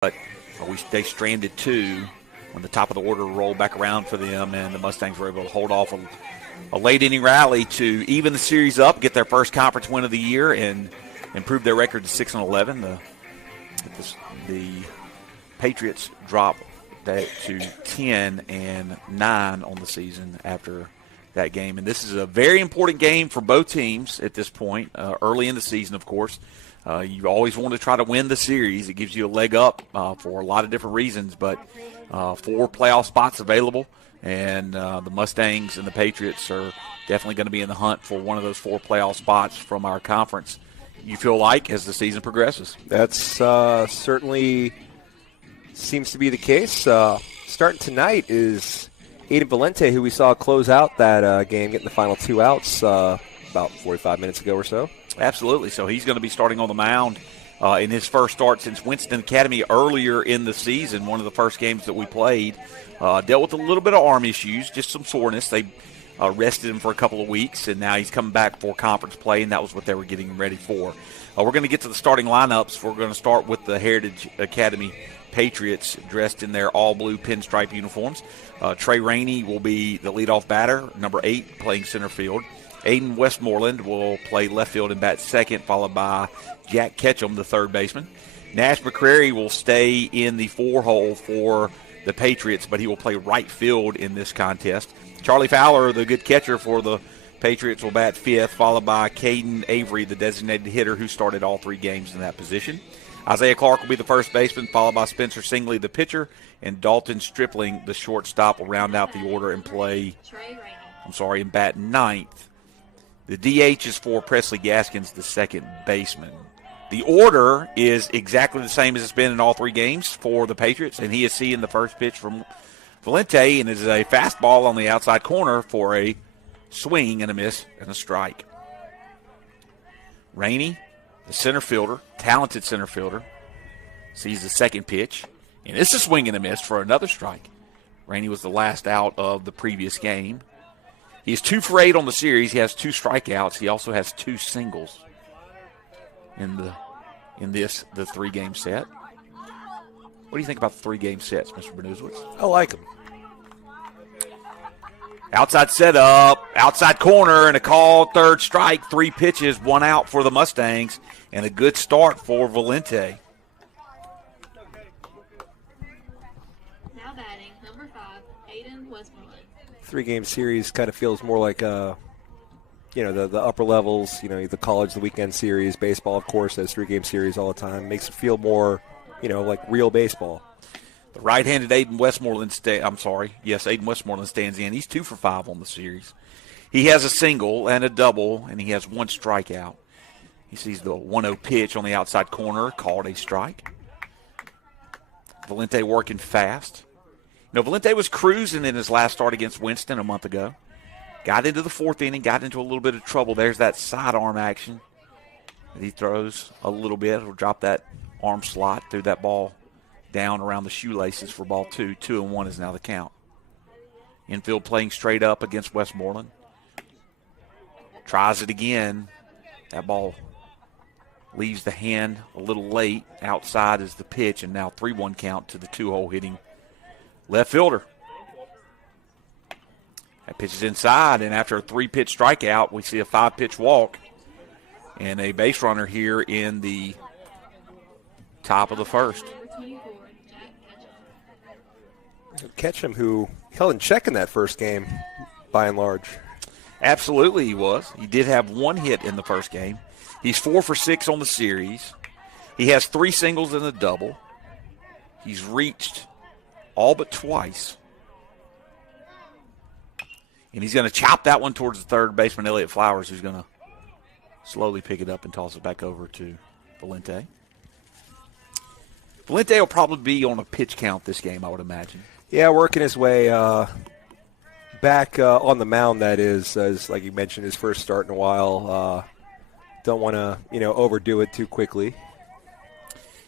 but they stranded 2 when the top of the order rolled back around for them, and the Mustangs were able to hold off a late inning rally to even the series up, get their first conference win of the year, and improve their record to 6-11. The Patriots drop that to 10-9 on the season after that game. And this is a very important game for both teams at this point, early in the season, of course. You always want to try to win the series. It gives you a leg up for a lot of different reasons, but 4 playoff spots available, and the Mustangs and the Patriots are definitely going to be in the hunt for one of those 4 playoff spots from our conference, you feel like, as the season progresses. That's certainly seems to be the case. Starting tonight is Aiden Valente, who we saw close out that game, getting the final 2 outs about 45 minutes ago or so. Absolutely. So he's going to be starting on the mound in his first start since Winston Academy earlier in the season. One of the first games that we played dealt with a little bit of arm issues, just some soreness. They rested him for a couple of weeks, and now he's coming back for conference play, and that was what they were getting him ready for. We're going to get to the starting lineups. We're going to start with the Heritage Academy Patriots dressed in their all-blue pinstripe uniforms. Trey Rainey will be the leadoff batter, number 8, playing center field. Aiden Westmoreland will play left field and bat second, followed by Jack Ketchum, the third baseman. Nash McCrary will stay in the 4-hole for the Patriots, but he will play right field in this contest. Charlie Fowler, the good catcher for the Patriots, will bat fifth, followed by Caden Avery, the designated hitter, who started all 3 games in that position. Isaiah Clark will be the first baseman, followed by Spencer Singley, the pitcher, and Dalton Stripling, the shortstop, will round out the order and bat ninth. The DH is for Presley Gaskins, the second baseman. The order is exactly the same as it's been in all 3 games for the Patriots, and he is seeing the first pitch from Valente, and it is a fastball on the outside corner for a swing and a miss and a strike. Rainey, the center fielder, talented center fielder, sees the second pitch, and it's a swing and a miss for another strike. Rainey was the last out of the previous game. He's 2 for 8 on the series. He has 2 strikeouts. He also has 2 singles in the 3-game set. What do you think about the 3-game sets, Mr. Benuzowitz? I like them. Outside setup, outside corner, and a called third strike. 3 pitches, 1 out for the Mustangs, and a good start for Valente. Now batting, number 5, Aiden Westmoreland. 3-game series kind of feels more like, the upper levels, the college, the weekend series. Baseball, of course, has 3-game series all the time. Makes it feel more, like real baseball. The right-handed Aiden Westmoreland Aiden Westmoreland stands in. He's 2 for 5 on the series. He has a single and a double, and he has 1 strikeout. He sees the 1-0 pitch on the outside corner, called a strike. Valente working fast. Valente was cruising in his last start against Winston a month ago. Got into the 4th inning, got into a little bit of trouble. There's that sidearm action. He throws a little bit. He'll drop that arm slot, threw that ball down around the shoelaces for ball 2. 2-1 is now the count. Infield playing straight up against Westmoreland. Tries it again. That ball leaves the hand a little late. Outside is the pitch, and now 3-1 count to the 2-hole hitting left fielder. That pitch is inside, and after a 3-pitch strikeout, we see a 5-pitch walk and a base runner here in the top of the first. Ketchum, who held in check in that first game, by and large. Absolutely he was. He did have 1 hit in the first game. He's 4 for 6 on the series. He has 3 singles and a double. He's reached all but twice. And he's going to chop that one towards the third baseman, Elliott Flowers, who's going to slowly pick it up and toss it back over to Valente. Valente will probably be on a pitch count this game, I would imagine. Yeah, working his way back on the mound, that is, as like you mentioned, his first start in a while. Don't want to, overdo it too quickly.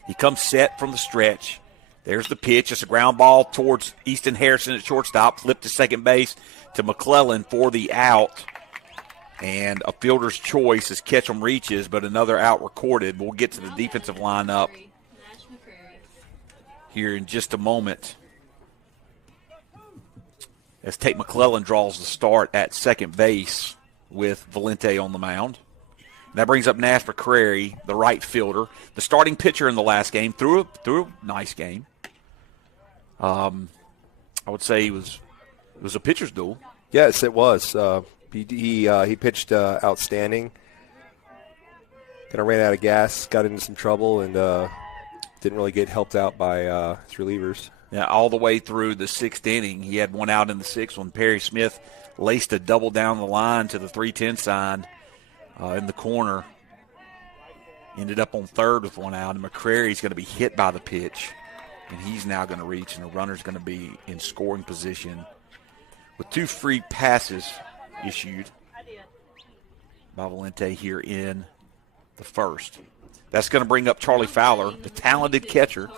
He comes set from the stretch. There's the pitch. It's a ground ball towards Easton Harrison at shortstop. Flip to second base to McClellan for the out. And a fielder's choice as Ketchum reaches, but another out recorded. We'll get to the defensive lineup here in just a moment as Tate McClellan draws the start at second base with Valente on the mound. That brings up Nash McCrary, the right fielder, the starting pitcher in the last game, threw a nice game. I would say it was a pitcher's duel. Yes, it was. He pitched outstanding. Kind of ran out of gas, got into some trouble, and didn't really get helped out by his relievers. Yeah, all the way through the sixth inning. He had one out in the sixth when Perry Smith laced a double down the line to the 3-10 sign in the corner. Ended up on third with one out, and McCrary's going to be hit by the pitch, and he's now going to reach, and the runner's going to be in scoring position with 2 free passes issued by Valente here in the first. That's going to bring up Charlie Fowler, the talented catcher.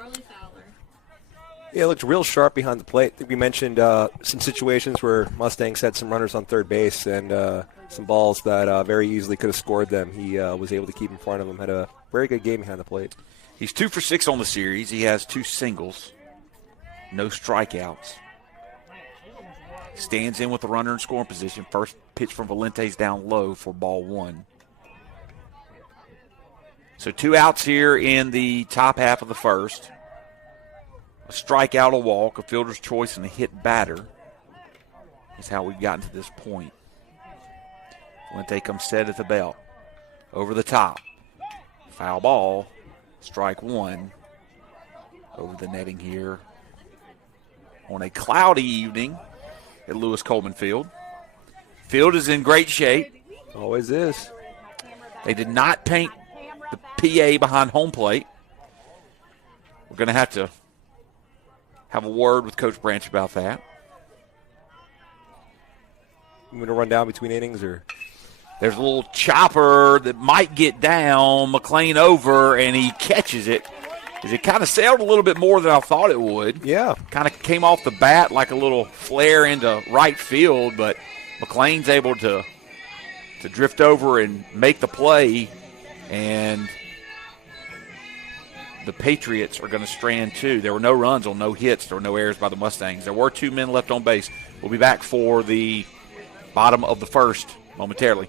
Yeah, it looked real sharp behind the plate. I think we mentioned some situations where Mustangs had some runners on third base and some balls that very easily could have scored them. He was able to keep in front of them, had a very good game behind the plate. He's 2 for 6 on the series. He has 2 singles, no strikeouts. Stands in with the runner in scoring position. First pitch from Valente's down low for ball 1. So 2 outs here in the top half of the first. A strikeout, a walk, a fielder's choice, and a hit batter is how we've gotten to this point. Valente comes set at the belt. Over the top. Foul ball. Strike 1. Over the netting here on a cloudy evening at Lewis Coleman Field. Field is in great shape. Always is. They did not paint the PA behind home plate. We're going to have a word with Coach Branch about that. You want to run down between innings, or? There's a little chopper that might get down. McLean over, and he catches it. It kind of sailed a little bit more than I thought it would. Yeah. Kind of came off the bat like a little flare into right field, but McLean's able to drift over and make the play, and the Patriots are going to strand 2. There were no runs on no hits. There were no errors by the Mustangs. There were 2 men left on base. We'll be back for the bottom of the first momentarily.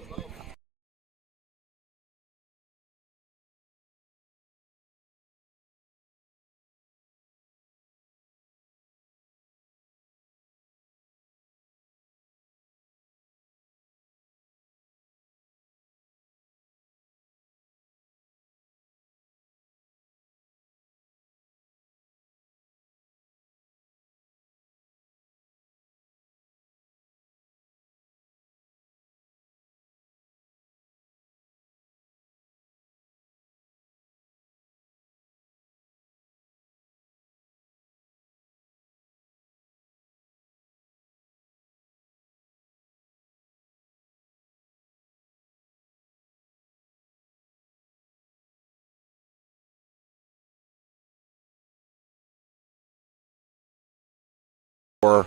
For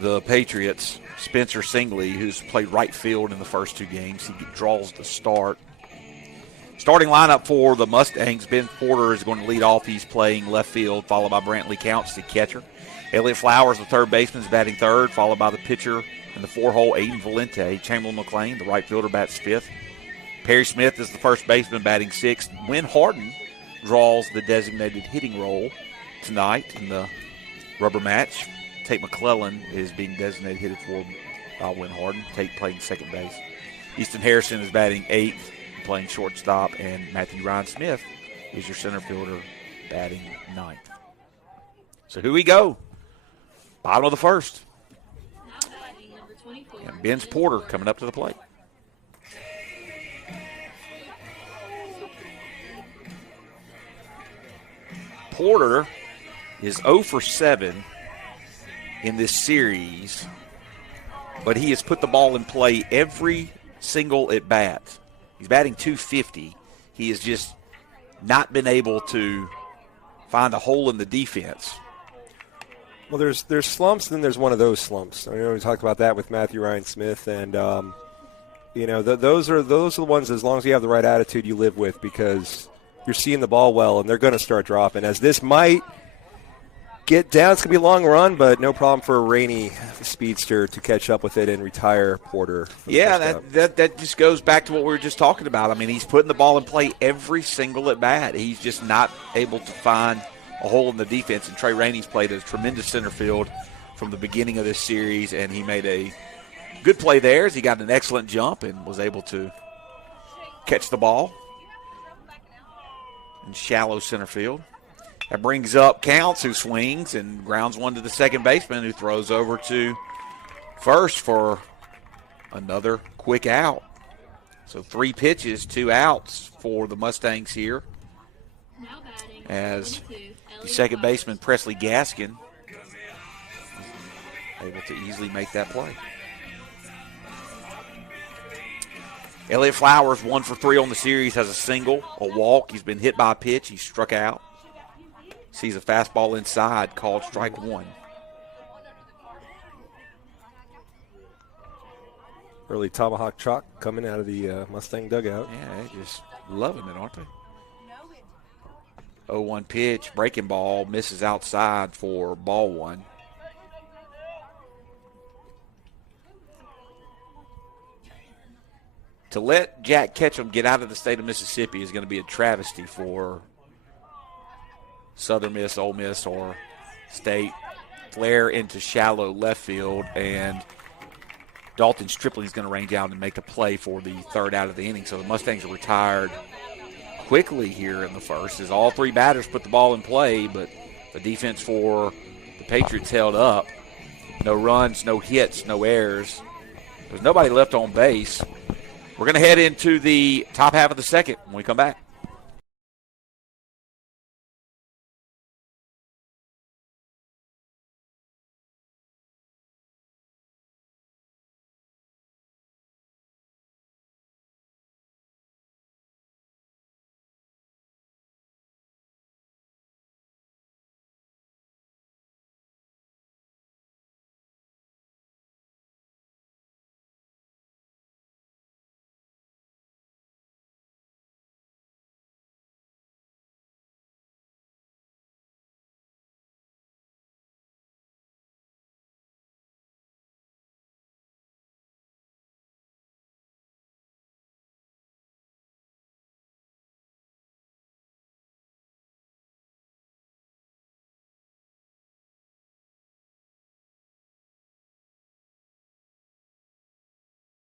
the Patriots, Spencer Singley, who's played right field in the first 2 games, he draws the start. Starting lineup for the Mustangs, Ben Porter is going to lead off. He's playing left field, followed by Brantley Counts, the catcher. Elliott Flowers, the third baseman, is batting third, followed by the pitcher in the 4-hole, Aiden Valente. Chamberlain McLean, the right fielder, bats 5th. Perry Smith is the first baseman, batting 6th. Wynn Harden draws the designated hitting role tonight in the rubber match. Tate McClellan is being designated hitter for by Wynn Harden. Tate playing second base. Easton Harrison is batting 8th, playing shortstop, and Matthew Ryan Smith is your center fielder, batting 9th. So here we go. Bottom of the first. And Ben's Porter coming up to the plate. Porter is 0 for 7 in this series, but he has put the ball in play every single at bat. He's batting .250. He has just not been able to find a hole in the defense. Well, there's slumps, and then there's one of those slumps. I know we talked about that with Matthew Ryan Smith, and those are the ones. As long as you have the right attitude, you live with, because you're seeing the ball well, and they're going to start dropping. As this might get down, it's going to be a long run, but no problem for a Rainey speedster to catch up with it and retire Porter. Yeah, that just goes back to what we were just talking about. I mean, he's putting the ball in play every single at bat. He's just not able to find a hole in the defense, and Trey Rainey's played a tremendous center field from the beginning of this series, and he made a good play there as he got an excellent jump and was able to catch the ball in shallow center field. That brings up Counts, who swings and grounds one to the second baseman, who throws over to first for another quick out. So 3 pitches, 2 outs for the Mustangs here, as the second baseman, Presley Gaskin, able to easily make that play. Elliott Flowers, 1 for 3 on the series, has a single, a walk. He's been hit by a pitch. He's struck out. Sees a fastball inside, called strike 1. Early tomahawk chalk coming out of the Mustang dugout. Yeah, they're just loving it, aren't they? 0-1 pitch, breaking ball, misses outside for ball 1. To let Jack Ketchum get out of the state of Mississippi is going to be a travesty for Southern Miss, Ole Miss, or State. Flare into shallow left field, and Dalton Stripling is going to range out and make the play for the 3rd out of the inning. So the Mustangs are retired quickly here in the first, as all 3 batters put the ball in play, but the defense for the Patriots held up. No runs, no hits, no errors. There's nobody left on base. We're going to head into the top half of the second when we come back.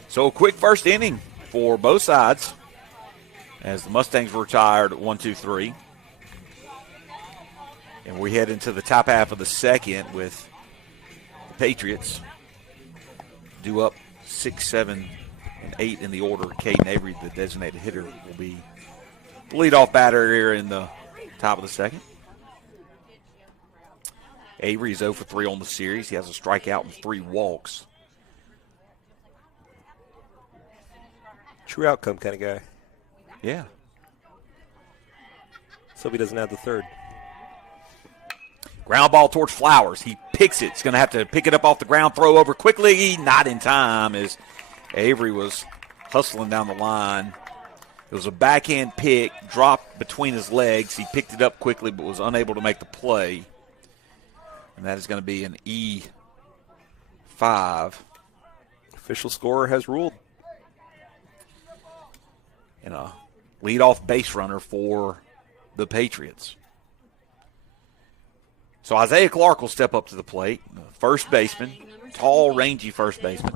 So a quick first inning for both sides as the Mustangs retired 1-2-3. And we head into the top half of the second with the Patriots due up 6, 7, and 8 in the order. Caden Avery, the designated hitter, will be the leadoff batter here in the top of the second. Avery is 0 for 3 on the series. He has a strikeout and 3 walks. True outcome kind of guy. Yeah. So he doesn't have the 3rd. Ground ball towards Flowers. He picks it. He's going to have to pick it up off the ground, throw over quickly. Not in time as Avery was hustling down the line. It was a backhand pick, dropped between his legs. He picked it up quickly but was unable to make the play. And that is going to be an E5. Official scorer has ruled. And a leadoff base runner for the Patriots. So Isaiah Clark will step up to the plate. First baseman, tall, rangy first baseman.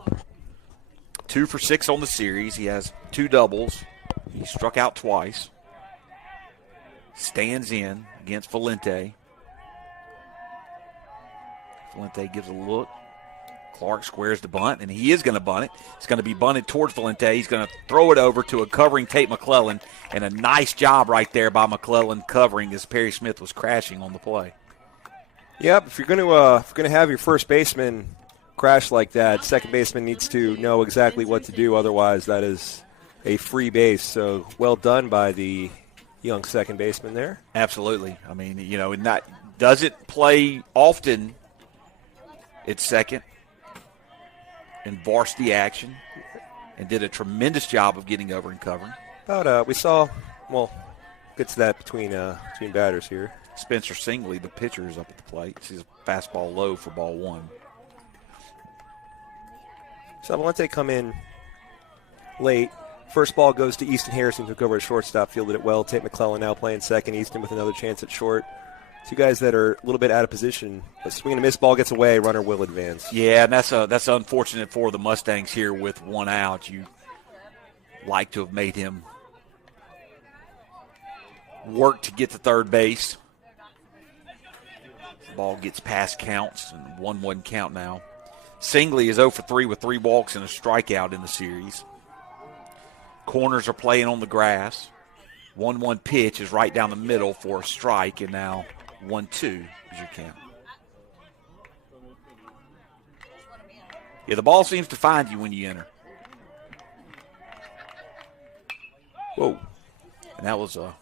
2 for 6 on the series. He has 2 doubles. He struck out twice. Stands in against Valente. Valente gives a look. Clark squares the bunt, and he is going to bunt it. It's going to be bunted towards Valente. He's going to throw it over to a covering Tate McClellan, and a nice job right there by McClellan covering as Perry Smith was crashing on the play. Yep, if you're going to have your first baseman crash like that, second baseman needs to know exactly what to do. Otherwise, that is a free base. So well done by the young second baseman there. Absolutely. I mean, doesn't play often at second in varsity action, and did a tremendous job of getting over and covering. We saw, Gets that between batters here. Spencer Singley, the pitcher, is up at the plate. Sees a fastball low for ball one. So Valente come in late. First ball goes to Easton Harrison, took over at shortstop, fielded it well. Tate McClellan now playing second. Easton with another chance at short. Two guys that are a little bit out of position. A swing and a miss, ball gets away, runner will advance. Yeah, and that's unfortunate for the Mustangs here with one out. You like to have made him work to get to third base. The ball gets past counts, and 1-1 count now. Singley is 0 for 3 with 3 walks and a strikeout in the series. Corners are playing on the grass. 1-1 pitch is right down the middle for a strike, and now 1-2 is your count. Yeah, the ball seems to find you when you enter. Whoa. And that was a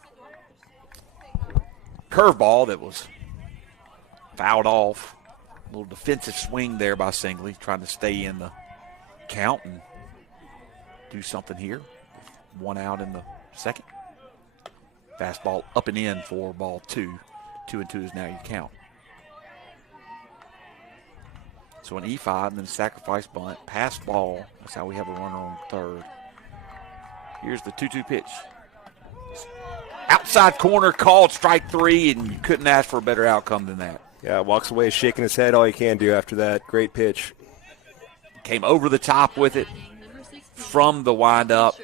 curveball that was fouled off. A little defensive swing there by Singley, trying to stay in the count and do something here. 1 out in the second. Fastball up and in for ball 2. 2-2 is now your count. So an E5 and then a sacrifice bunt. Pass ball. That's how we have a runner on third. Here's the 2-2 pitch. Outside corner called strike 3, and you couldn't ask for a better outcome than that. Yeah, walks away shaking his head. All you can do after that. Great pitch. Came over the top with it from the windup,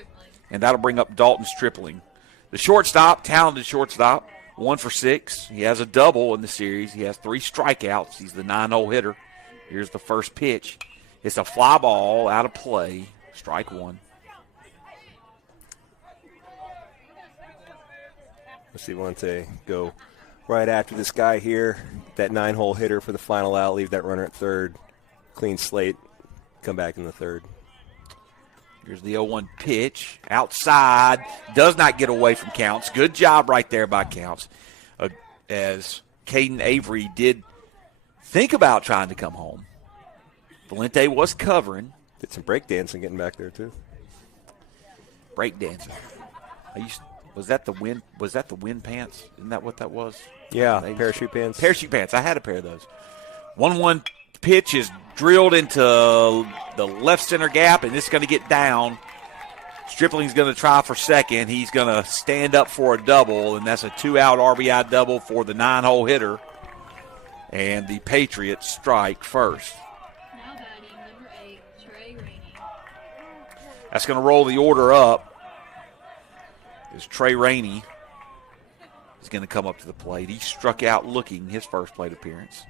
and that'll bring up Dalton Stripling. The shortstop, talented shortstop, 1 for 6. He has a double in the series. He has 3 strikeouts. He's the 9-hole hitter. Here's the first pitch. It's a fly ball out of play. Strike 1. Let's see Valente go right after this guy here. That 9-hole hitter for the final out. Leave that runner at third. Clean slate. Come back in the third. Here's the 0-1 pitch. Outside. Does not get away from counts. Good job right there by counts. As Caden Avery did think about trying to come home. Valente was covering. Did some breakdancing getting back there, too. Breakdancing. Was that the wind pants? Isn't that what that was? Yeah, parachute pants. Parachute pants. I had a pair of those. 1-1 pitch is drilled into the left center gap, and it's going to get down. Stripling's going to try for second. He's going to stand up for a double, and that's a 2-out RBI double for the 9-hole hitter. And the Patriots strike first. Now batting number 8, Trey Rainey. That's going to roll the order up. As Trey Rainey is going to come up to the plate. He struck out looking his first plate appearance.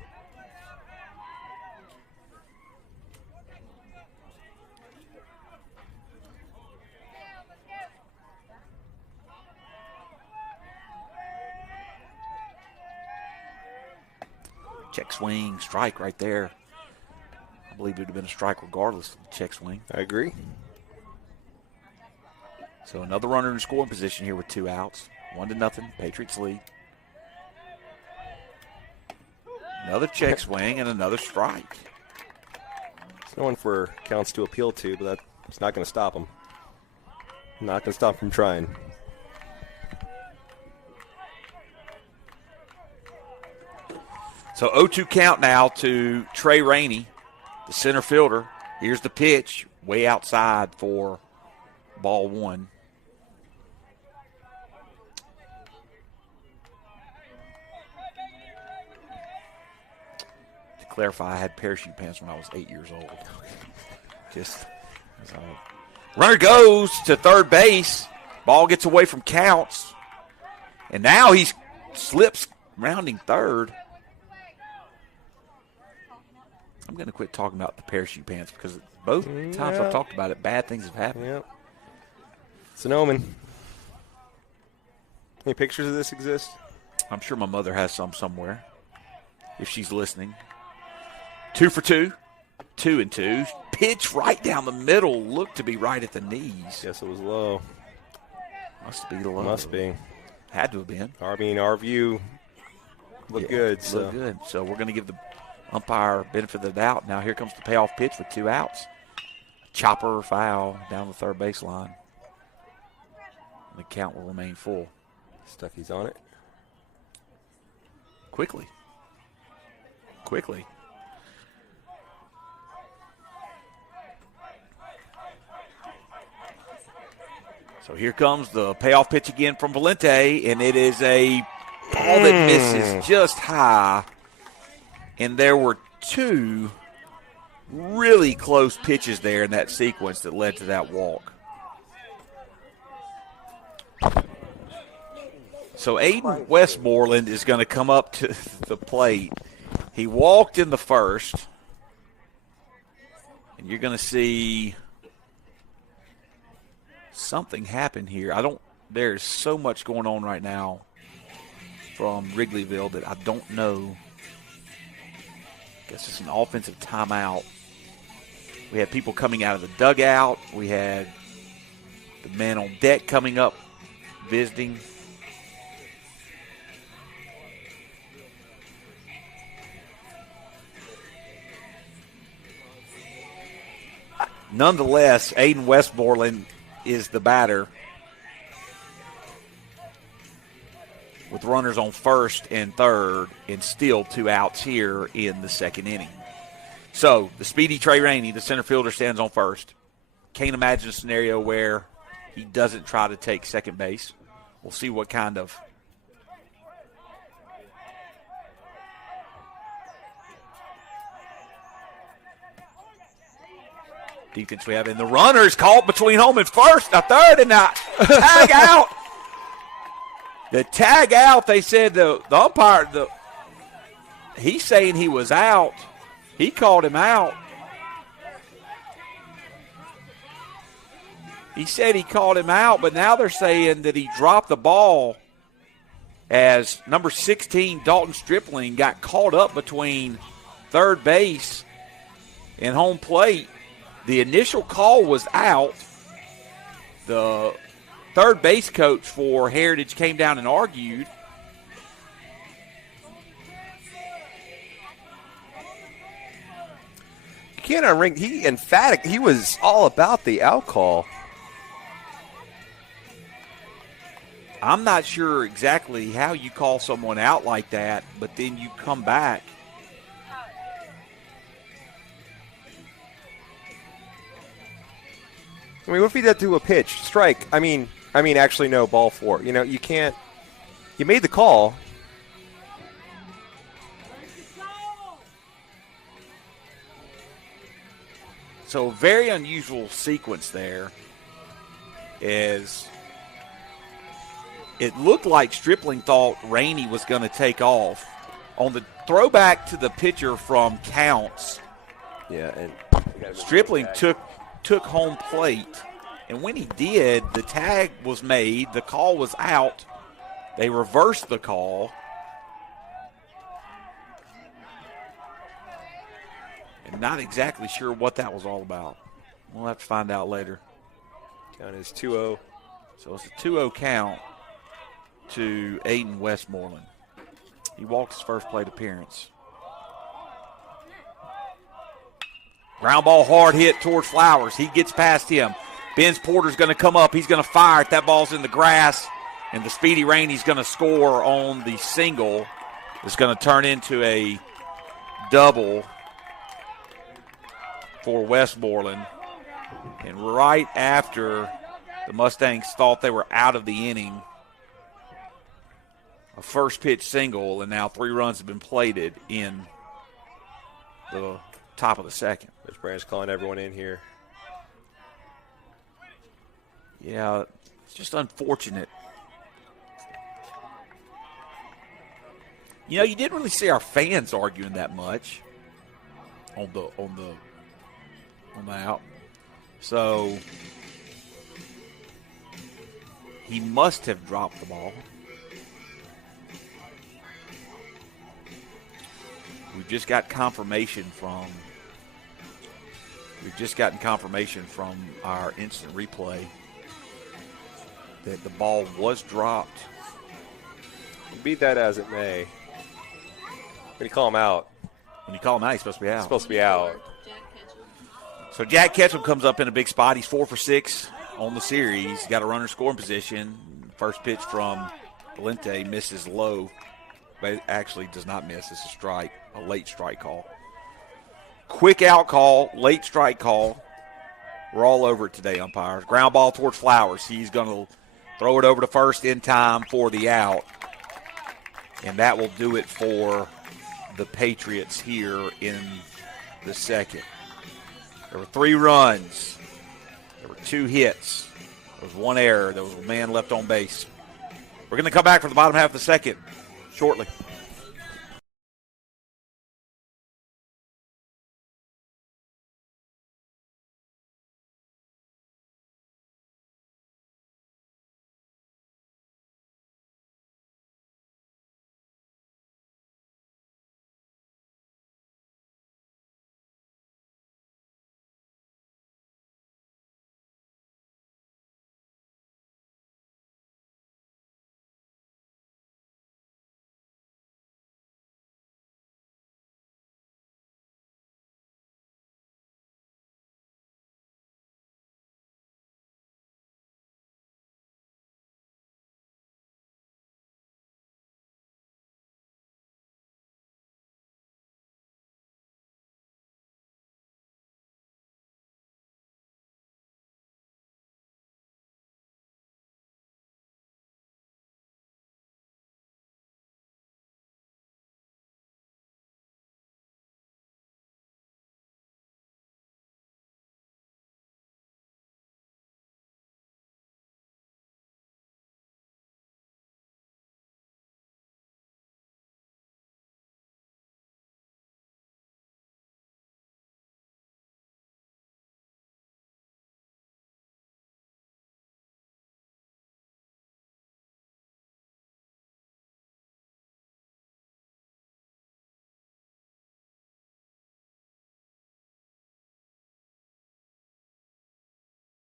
Check swing, strike right there. I believe it would have been a strike regardless of the check swing. I agree. So another runner in scoring position here with 2 outs. 1-0, Patriots lead. Another check swing and another strike. It's no one for counts to appeal to, but that's not going to stop him. Not going to stop him from trying. So 0-2 count now to Trey Rainey, the center fielder. Here's the pitch, way outside for ball 1. To clarify, I had parachute pants when I was 8 years old. Just as runner goes to third base. Ball gets away from counts. And now he slips rounding third. I'm going to quit talking about the parachute pants because both times I've talked about it, bad things have happened. Yep. It's an omen. Any pictures of this exist? I'm sure my mother has some somewhere if she's listening. 2 for 2. 2-2. Pitch right down the middle. Looked to be right at the knees. Guess it was low. Must be low. Must be. Had to have been. Our view looked good. Looked good. So we're going to give the umpire benefit of the doubt. Now here comes the payoff pitch with 2 outs. Chopper foul down the third baseline. The count will remain full. Stuckey's on it. Quickly. So here comes the payoff pitch again from Valente, and it is a ball that misses just high. And there were two really close pitches there in that sequence that led to that walk. So Aiden Westmoreland is going to come up to the plate. He walked in the first, and you're going to see something happen here. There's so much going on right now from Wrigleyville that I don't know. I guess it's an offensive timeout. We had people coming out of the dugout. We had the man on deck coming up, visiting. Nonetheless, Aiden Westmoreland is the batter with runners on first and third and still 2 outs here in the second inning. So the speedy Trey Rainey, the center fielder, stands on first. Can't imagine a scenario where he doesn't try to take second base. We'll see what kind of defense we have. And the runner's caught between home and first, a third, and a tag out. The tag out, they said the umpire, he's saying he was out. He called him out. He said he called him out, but now they're saying that he dropped the ball as number 16, Dalton Stripling, got caught up between third base and home plate. The initial call was out. The third base coach for Heritage came down and argued. You can't unring. He was all about the out call. I'm not sure exactly how you call someone out like that, but then you come back. I mean, what if he did do a pitch, strike? I mean, actually, no, ball 4. You know, you can't. You made the call. So, very unusual sequence there. Is it looked like Stripling thought Rainey was going to take off on the throwback to the pitcher from Counts. Yeah, and Stripling took home plate, and when he did, the tag was made, the call was out, they reversed the call, and not exactly sure what that was all about. We'll have to find out later. Count is 2-0. So it's a 2-0 count to Aiden Westmoreland. He walked his first plate appearance. Ground ball hard hit towards Flowers. He gets past him. Ben's Porter's going to come up. He's going to fire it. That ball's in the grass. And the speedy Rainey's going to score on the single. It's going to turn into a double for Westmoreland. And right after the Mustangs thought they were out of the inning, a first pitch single, and now 3 runs have been plated in the top of the second. There's Branch calling everyone in here. Yeah, it's just unfortunate. You know, you didn't really see our fans arguing that much on the out. So he must have dropped the ball. We've just gotten confirmation from our instant replay that the ball was dropped. Beat that as it may. When you call him out. When you call him out, he's supposed to be out. He's supposed to be out. So Jack Ketchum comes up in a big spot. He's 4 for 6 on the series. He's got a runner scoring position. First pitch from Valente misses low, but it actually does not miss. It's a strike, a late strike call. Quick out call, late strike call. We're all over it today, umpires. Ground ball towards Flowers. He's going to throw it over to first in time for the out. And that will do it for the Patriots here in the second. There were 3 runs. There were 2 hits. There was 1 error. There was a man left on base. We're going to come back for the bottom half of the second shortly.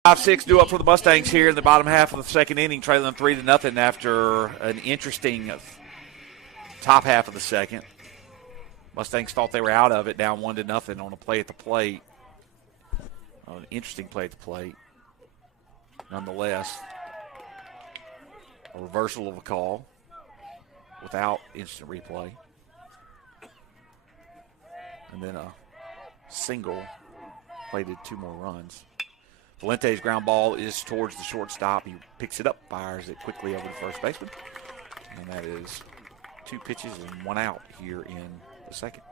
Five, 6 due up for the Mustangs here in the bottom half of the second inning, trailing 3-0 after an interesting top half of the second. Mustangs thought they were out of it, down 1-0 on a play at the plate. An interesting play at the plate. Nonetheless, a reversal of a call without instant replay. And then a single plated 2 more runs. Valente's ground ball is towards the shortstop. He picks it up, fires it quickly over to first baseman. And that is 2 pitches and 1 out here in the second.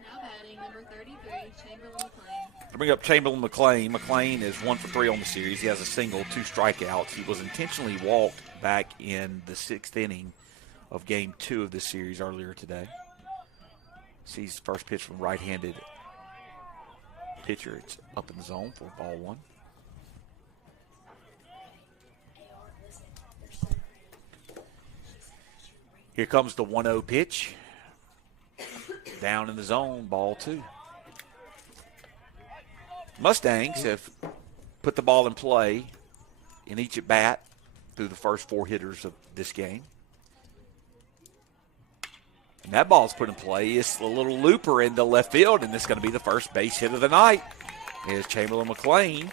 Now batting number 33, Chamberlain McLean. To bring up Chamberlain McLean. McLean is 1 for 3 on the series. He has a single, 2 strikeouts. He was intentionally walked back in the 6th inning of Game 2 of this series earlier today. Sees first pitch from right-handed pitcher. It's up in the zone for ball 1. Here comes the 1-0 pitch. Down in the zone, ball 2. Mustangs have put the ball in play in each at bat through the first 4 hitters of this game. And that ball's put in play. It's a little looper into left field, and this is going to be the first base hit of the night. Here's Chamberlain McLean.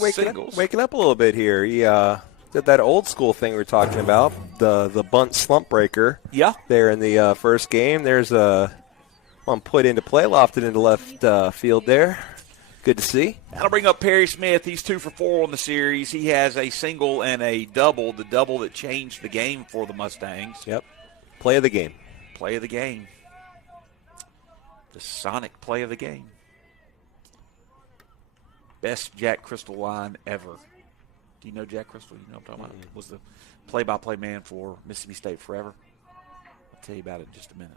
Waking up a little bit here. He did that old school thing we were talking about, the bunt slump breaker. Yeah. There in the first game. There's one put into play, lofted into left field there. Good to see. That'll bring up Perry Smith. He's 2 for 4 on the series. He has a single and a double, the double that changed the game for the Mustangs. Yep. Play of the game. Play of the game. The Sonic play of the game. Best Jack Crystal line ever. Do you know Jack Crystal? You know what I'm talking about? Was the play-by-play man for Mississippi State forever. I'll tell you about it in just a minute.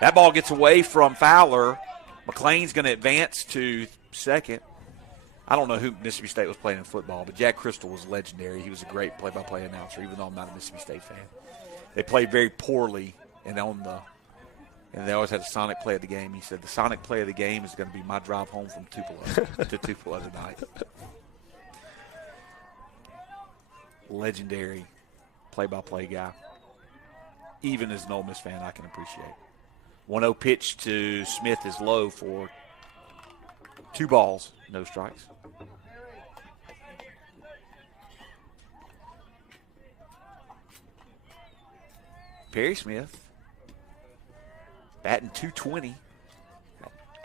That ball gets away from Fowler. McLean's going to advance to second. I don't know who Mississippi State was playing in football, but Jack Crystal was legendary. He was a great play-by-play announcer, even though I'm not a Mississippi State fan. They played very poorly, and they always had a Sonic play of the game. He said the Sonic play of the game is going to be my drive home from Tupelo to Tupelo tonight. Legendary play-by-play guy. Even as an Ole Miss fan, I can appreciate. 1-0 pitch to Smith is low for 2 balls, no strikes. Perry Smith batting .220.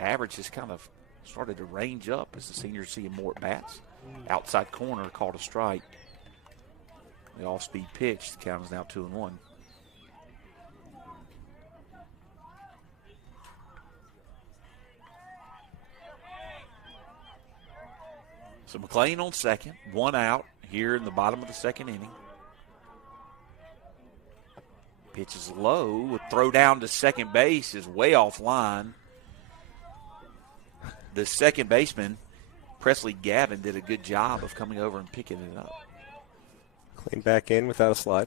Average has kind of started to range up as the seniors see more at bats. Outside corner called a strike. The off-speed pitch. The count is now 2-1. So McLean on second, 1 out here in the bottom of the second inning. Pitch is low. A throw down to second base is way off line. The second baseman, Presley Gavin, did a good job of coming over and picking it up. Clean back in without a slide.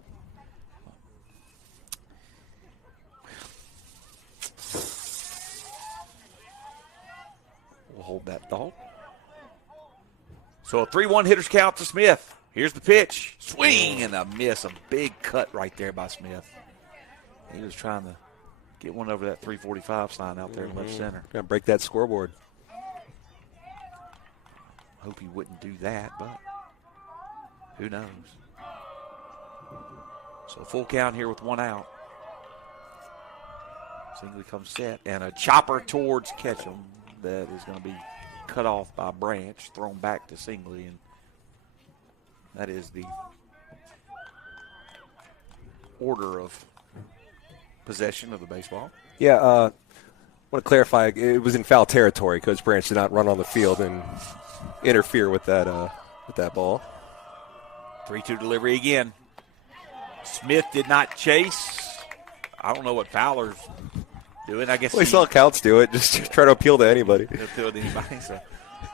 We'll hold that thought. So a 3-1 hitter's count to Smith. Here's the pitch. Swing and a miss. A big cut right there by Smith. He was trying to get one over that 345 sign out there in left center. Gonna break that scoreboard. Hope he wouldn't do that, but who knows? So full count here with 1 out. Singley comes set, and a chopper towards Ketchum that is going to be cut off by Branch, thrown back to Singley, and that is the order of possession of the baseball. Yeah, I want to clarify, it was in foul territory because Branch did not run on the field and interfere with that ball. 3-2 delivery again. Smith did not chase. I don't know what Fowler's doing. I guess we saw counts do it. Just try to appeal to anybody. Appeal to anybody. So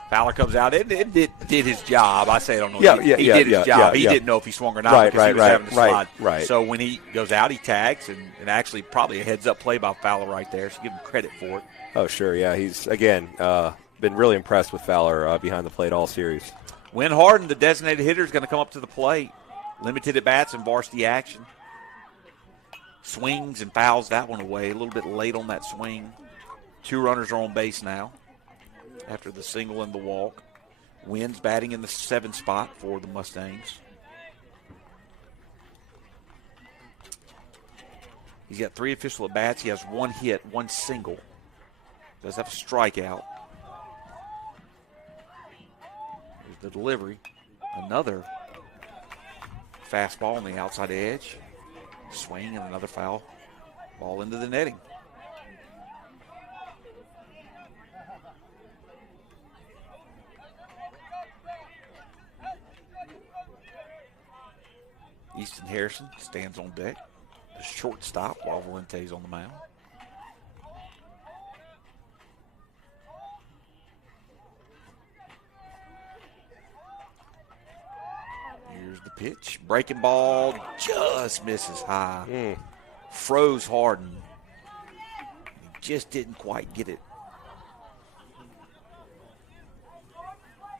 Fowler comes out. It did his job. I say I don't know. He did his job. He didn't know if he swung or not because he was having to slide. Right. So when he goes out, he tags, and actually probably a heads-up play by Fowler right there. So give him credit for it. Oh, sure. Yeah, he's, again, been really impressed with Fowler behind the plate all series. Win Harden, the designated hitter, is going to come up to the plate. Limited at bats and varsity action. Swings and fouls that one away. A little bit late on that swing. 2 runners are on base now after the single and the walk. Wynn's batting in the 7th spot for the Mustangs. He's got 3 official at bats. He has 1 hit, 1 single. Does have a strikeout. There's the delivery. Another fastball on the outside edge. Swing and another foul. Ball into the netting. Easton Harrison stands on deck. The shortstop while Valente's on the mound. Here's the pitch. Breaking ball just misses high. Froze Harden. He just didn't quite get it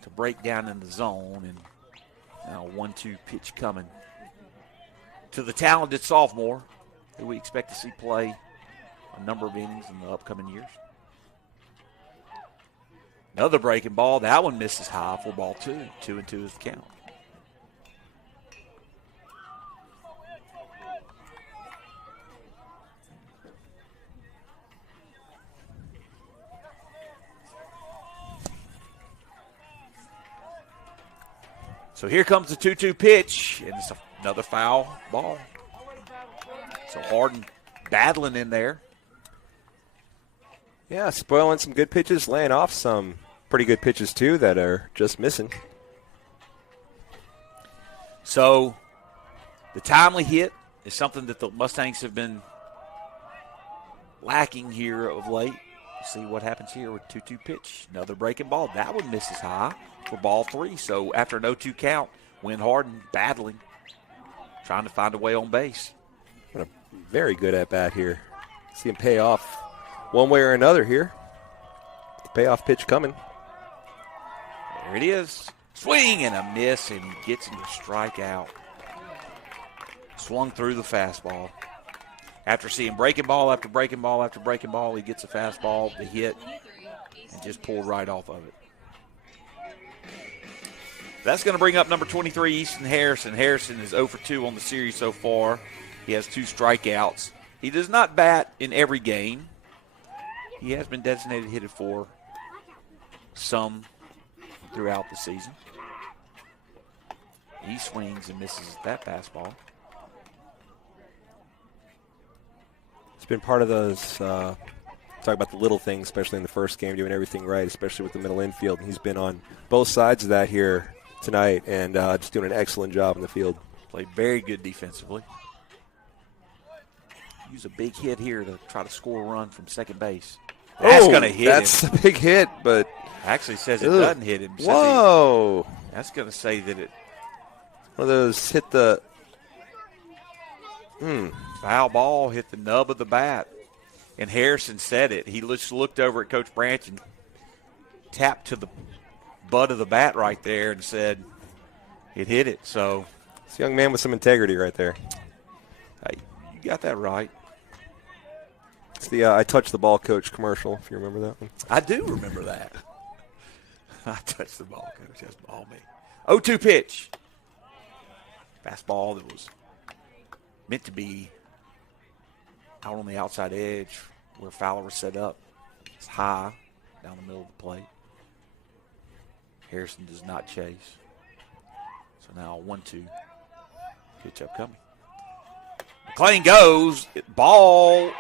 to break down in the zone. And now a 1-2 pitch coming to the talented sophomore who we expect to see play a number of innings in the upcoming years. Another breaking ball. That one misses high for ball 2. 2-2 is the count. So here comes the 2-2 pitch, and it's another foul ball. So Harden battling in there. Yeah, spoiling some good pitches, laying off some pretty good pitches too that are just missing. So the timely hit is something that the Mustangs have been lacking here of late. See what happens here with 2-2 pitch. Another breaking ball. That one misses high for ball 3. So after an 0-2 count, Win Harden battling, trying to find a way on base. A very good at bat here. See him pay off one way or another here. The payoff pitch coming. There it is. Swing and a miss, and he gets him to strike out. Swung through the fastball. After seeing breaking ball after breaking ball after breaking ball, he gets a fastball, the hit, and just pulled right off of it. That's going to bring up number 23, Easton Harrison. Harrison is 0 for 2 on the series so far. He has 2 strikeouts. He does not bat in every game. He has been designated hitter for some throughout the season. He swings and misses that fastball. It's been part of those, talk about the little things, especially in the first game, doing everything right, especially with the middle infield. He's been on both sides of that here tonight and just doing an excellent job in the field. Played very good defensively. Use a big hit here to try to score a run from second base. That's going to hit him. That's a big hit, but actually says it doesn't hit him. Whoa. That's going to say that it. One of those hit the foul ball, hit the nub of the bat. And Harrison said it. He just looked over at Coach Branch and tapped to the butt of the bat right there and said it hit it. So it's a young man with some integrity right there. Hey, you got that right. It's the I touched the ball coach commercial, if you remember that one. I do remember that. I touched the ball coach. That's ball me. 0-2 pitch. Fastball that was meant to be out on the outside edge where Fowler was set up. It's high down the middle of the plate. Harrison does not chase. So now 1-2 pitch upcoming. McClain goes. Ball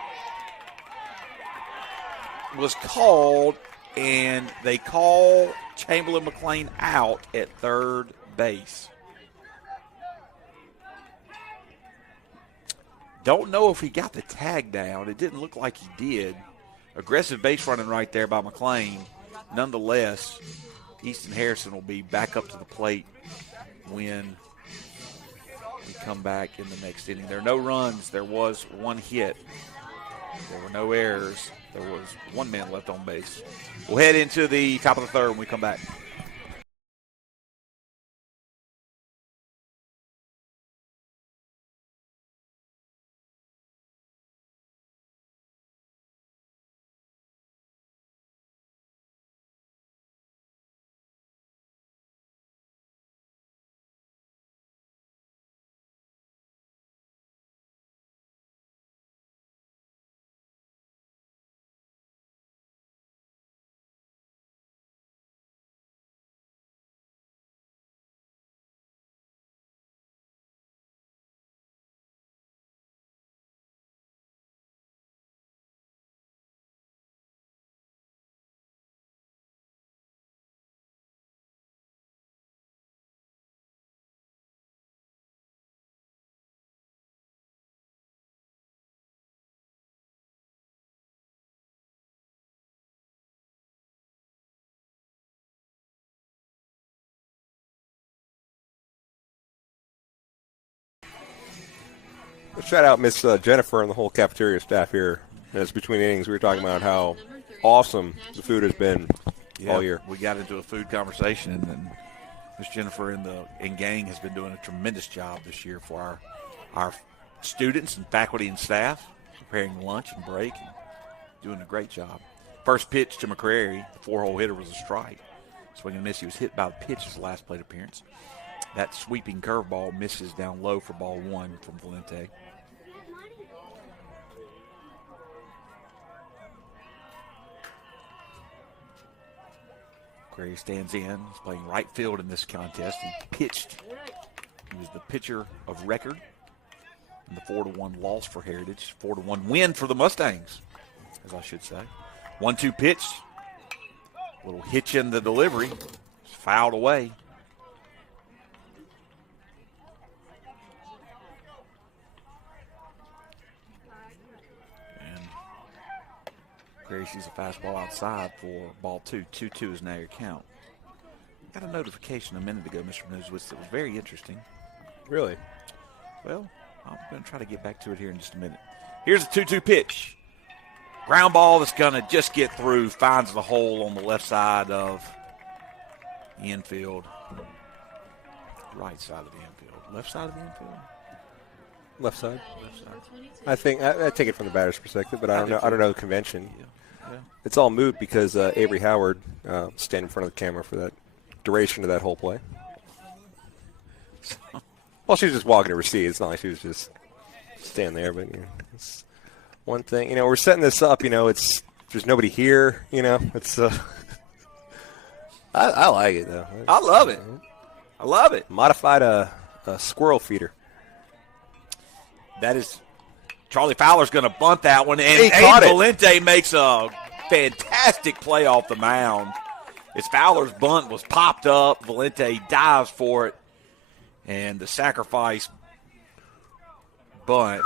was called, and they call Chamberlain McClain out at third base. Don't know if he got the tag down. It didn't look like he did. Aggressive base running right there by McClain. Nonetheless, Easton Harrison will be back up to the plate when we come back in the next inning. There are no runs. There was 1 hit. There were no errors. There was 1 man left on base. We'll head into the top of the third when we come back. Shout out Miss Jennifer and the whole cafeteria staff here. As between innings, we were talking about how awesome the food has been all year. We got into a food conversation, and Miss Jennifer and gang has been doing a tremendous job this year for our students and faculty and staff, preparing lunch and break, and doing a great job. First pitch to McCrary, the 4-hole hitter, was a strike. Swing and miss. He was hit by the pitch his last plate appearance. That sweeping curveball misses down low for ball 1 from Valente. McCrary stands in. He's playing right field in this contest. He pitched. He was the pitcher of record in the 4-1 loss for Heritage. 4-1 win for the Mustangs, as I should say. 1-2 pitch. Little hitch in the delivery. It's fouled away. And McCrary sees a fastball outside for ball 2. 2-2 is now your count. Got a notification a minute ago, Mr. Newswitz, that was very interesting. Really? Well, I'm going to try to get back to it here in just a minute. Here's a 2-2 pitch. Ground ball that's going to just get through, finds the hole on the left side of the infield. Right side of the infield. Left side of the infield? Left side. Left side. I think I take it from the batter's perspective, but I don't know. I don't know the convention. Yeah. It's all moot because Avery Howard stayed in front of the camera for that duration of that whole play. Well, she was just walking to receive. It's not like she was just stand there, but it's one thing. We're setting this up. There's nobody here. It's. I like it though. I love it. I love it. Modified a squirrel feeder. That is, Charlie Fowler's going to bunt that one, and He caught it. Valente makes a fantastic play off the mound. As Fowler's bunt was popped up, Valente dives for it, and the sacrifice bunt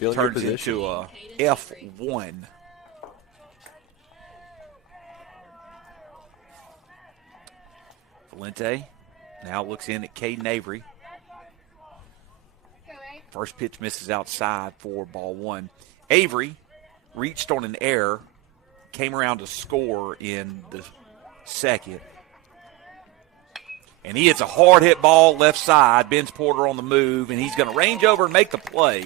turns into a F1. Valente now looks in at Caden Avery. First pitch misses outside for ball one. Avery reached on an error, came around to score in the second. And he hits a hard hit ball left side. Ben's Porter on the move, and he's going to range over and make the play.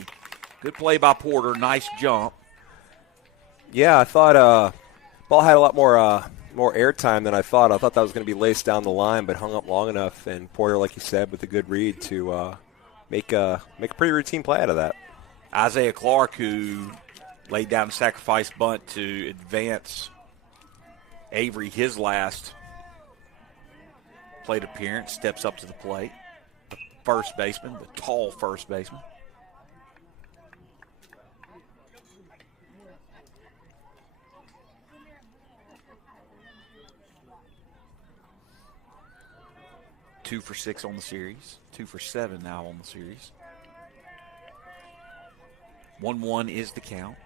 Good play by Porter. Nice jump. Yeah, I thought ball had a lot more airtime than I thought. I thought that was going to be laced down the line, but hung up long enough. And Porter, like you said, with a good read to make a pretty routine play out of that. Isaiah Clark, who laid down a sacrifice bunt to advance Avery his last plate appearance, steps up to the plate. The first baseman, the tall first baseman. Two for 6 on the series. 2 for 7 now on the series. 1-1 is the count.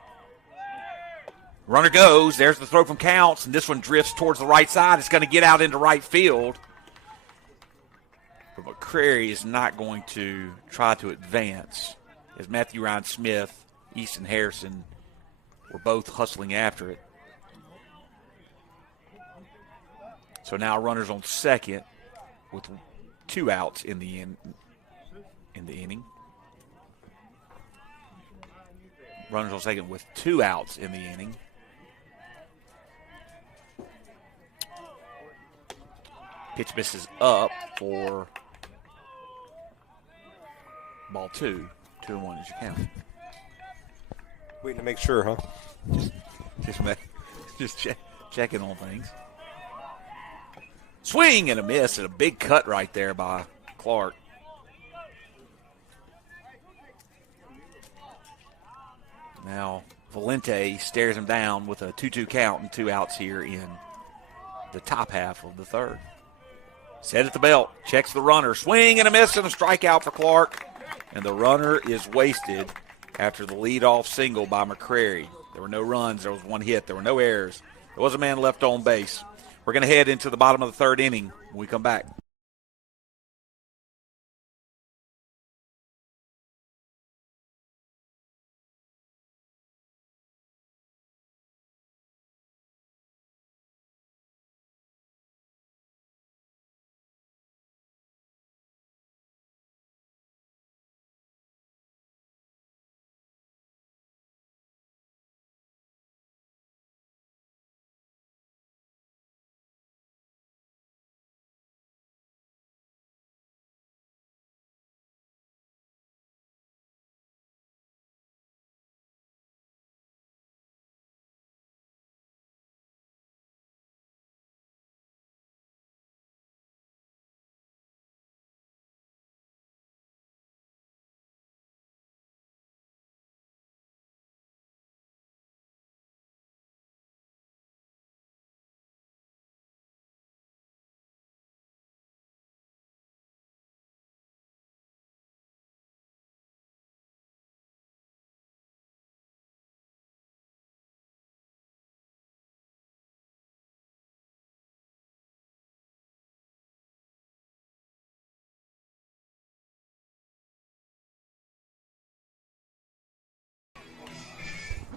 Runner goes. There's the throw from Counts, and this one drifts towards the right side. It's going to get out into right field. But McCrary is not going to try to advance, as Matthew Ryan Smith, Easton Harrison were both hustling after it. So now runners on second with 2 outs in the inning. Runners on second with 2 outs in the inning. Pitch misses up for ball 2. 2-1 is your count. Waiting to make sure, huh? Just checking on things. Swing and a miss, and a big cut right there by Clark. Now Valente stares him down with a 2-2 count and 2 outs here in the top half of the third. Set at the belt, checks the runner. Swing and a miss and a strikeout for Clark. And the runner is wasted after the leadoff single by McCrary. There were no runs. There was 1 hit. There were no errors. There was a man left on base. We're going to head into the bottom of the third inning when we come back.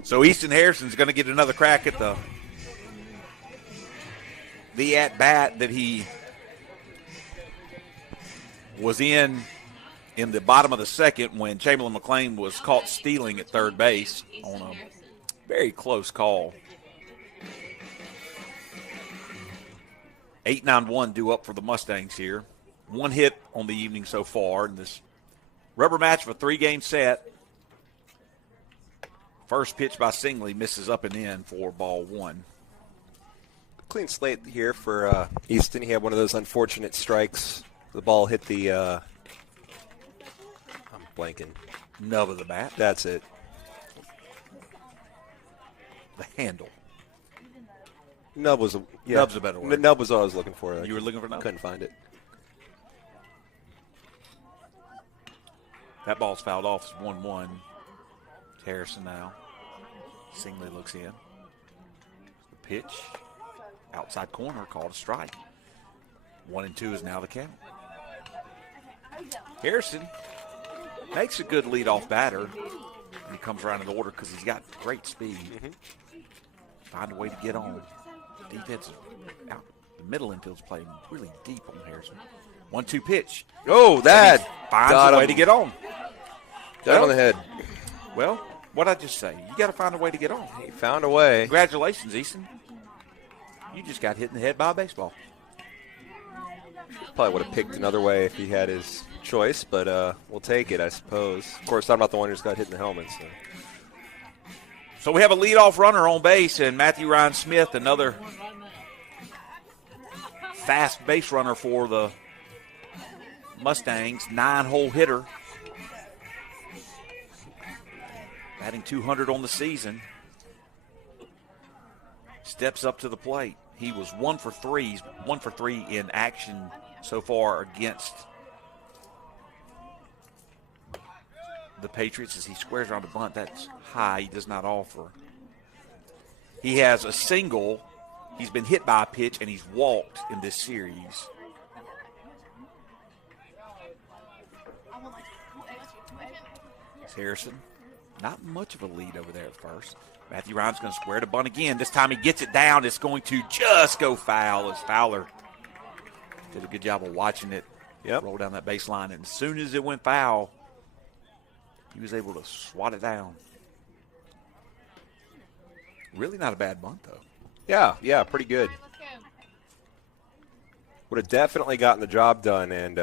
So Easton Harrison's going to get another crack at the at-bat that he was in the bottom of the second when Chamberlain McLean was caught stealing at third base on a very close call. 8-9-1 due up for the Mustangs here. 1 hit on the evening so far in this Rubber match of a 3-game set. First pitch by Singley misses up and in for ball 1. Clean slate here for Easton. He had one of those unfortunate strikes. The ball hit the, I'm blanking. Nub of the bat. That's it. The handle. Nub was Nub's a better word. Nub was what I was looking for. You were looking for nub? Couldn't find it. That ball's fouled off. It's 1-1. It's Harrison now. Singley looks in. The pitch. Outside corner, called a strike. 1-2 is now the count. Harrison makes a good leadoff batter when he comes around in the order because he's got great speed. Find a way to get on. Defense out. The middle infield's playing really deep on Harrison. 1-2 pitch. Oh, that finds a way to get on. Got on the head. Well, what'd I just say? You got to find a way to get on. He found a way. Congratulations, Easton. You just got hit in the head by a baseball. Probably would have picked another way if he had his choice, but we'll take it, I suppose. Of course, I'm not the one who just got hit in the helmet. So we have a leadoff runner on base, and Matthew Ryan Smith, another fast base runner for the Mustangs, 9-hole hitter. Batting .200 on the season. Steps up to the plate. He was 1 for 3. He's 1 for 3 in action so far against the Patriots as he squares around a bunt. That's high. He does not offer. He has a single. He's been hit by a pitch, and he's walked in this series. It's Harrison. Not much of a lead over there at first. Matthew Ryan's going to square the bunt again. This time he gets it down. It's going to just go foul as Fowler did a good job of watching it roll down that baseline. And as soon as it went foul, he was able to swat it down. Really not a bad bunt, though. Yeah, pretty good. Would have definitely gotten the job done, and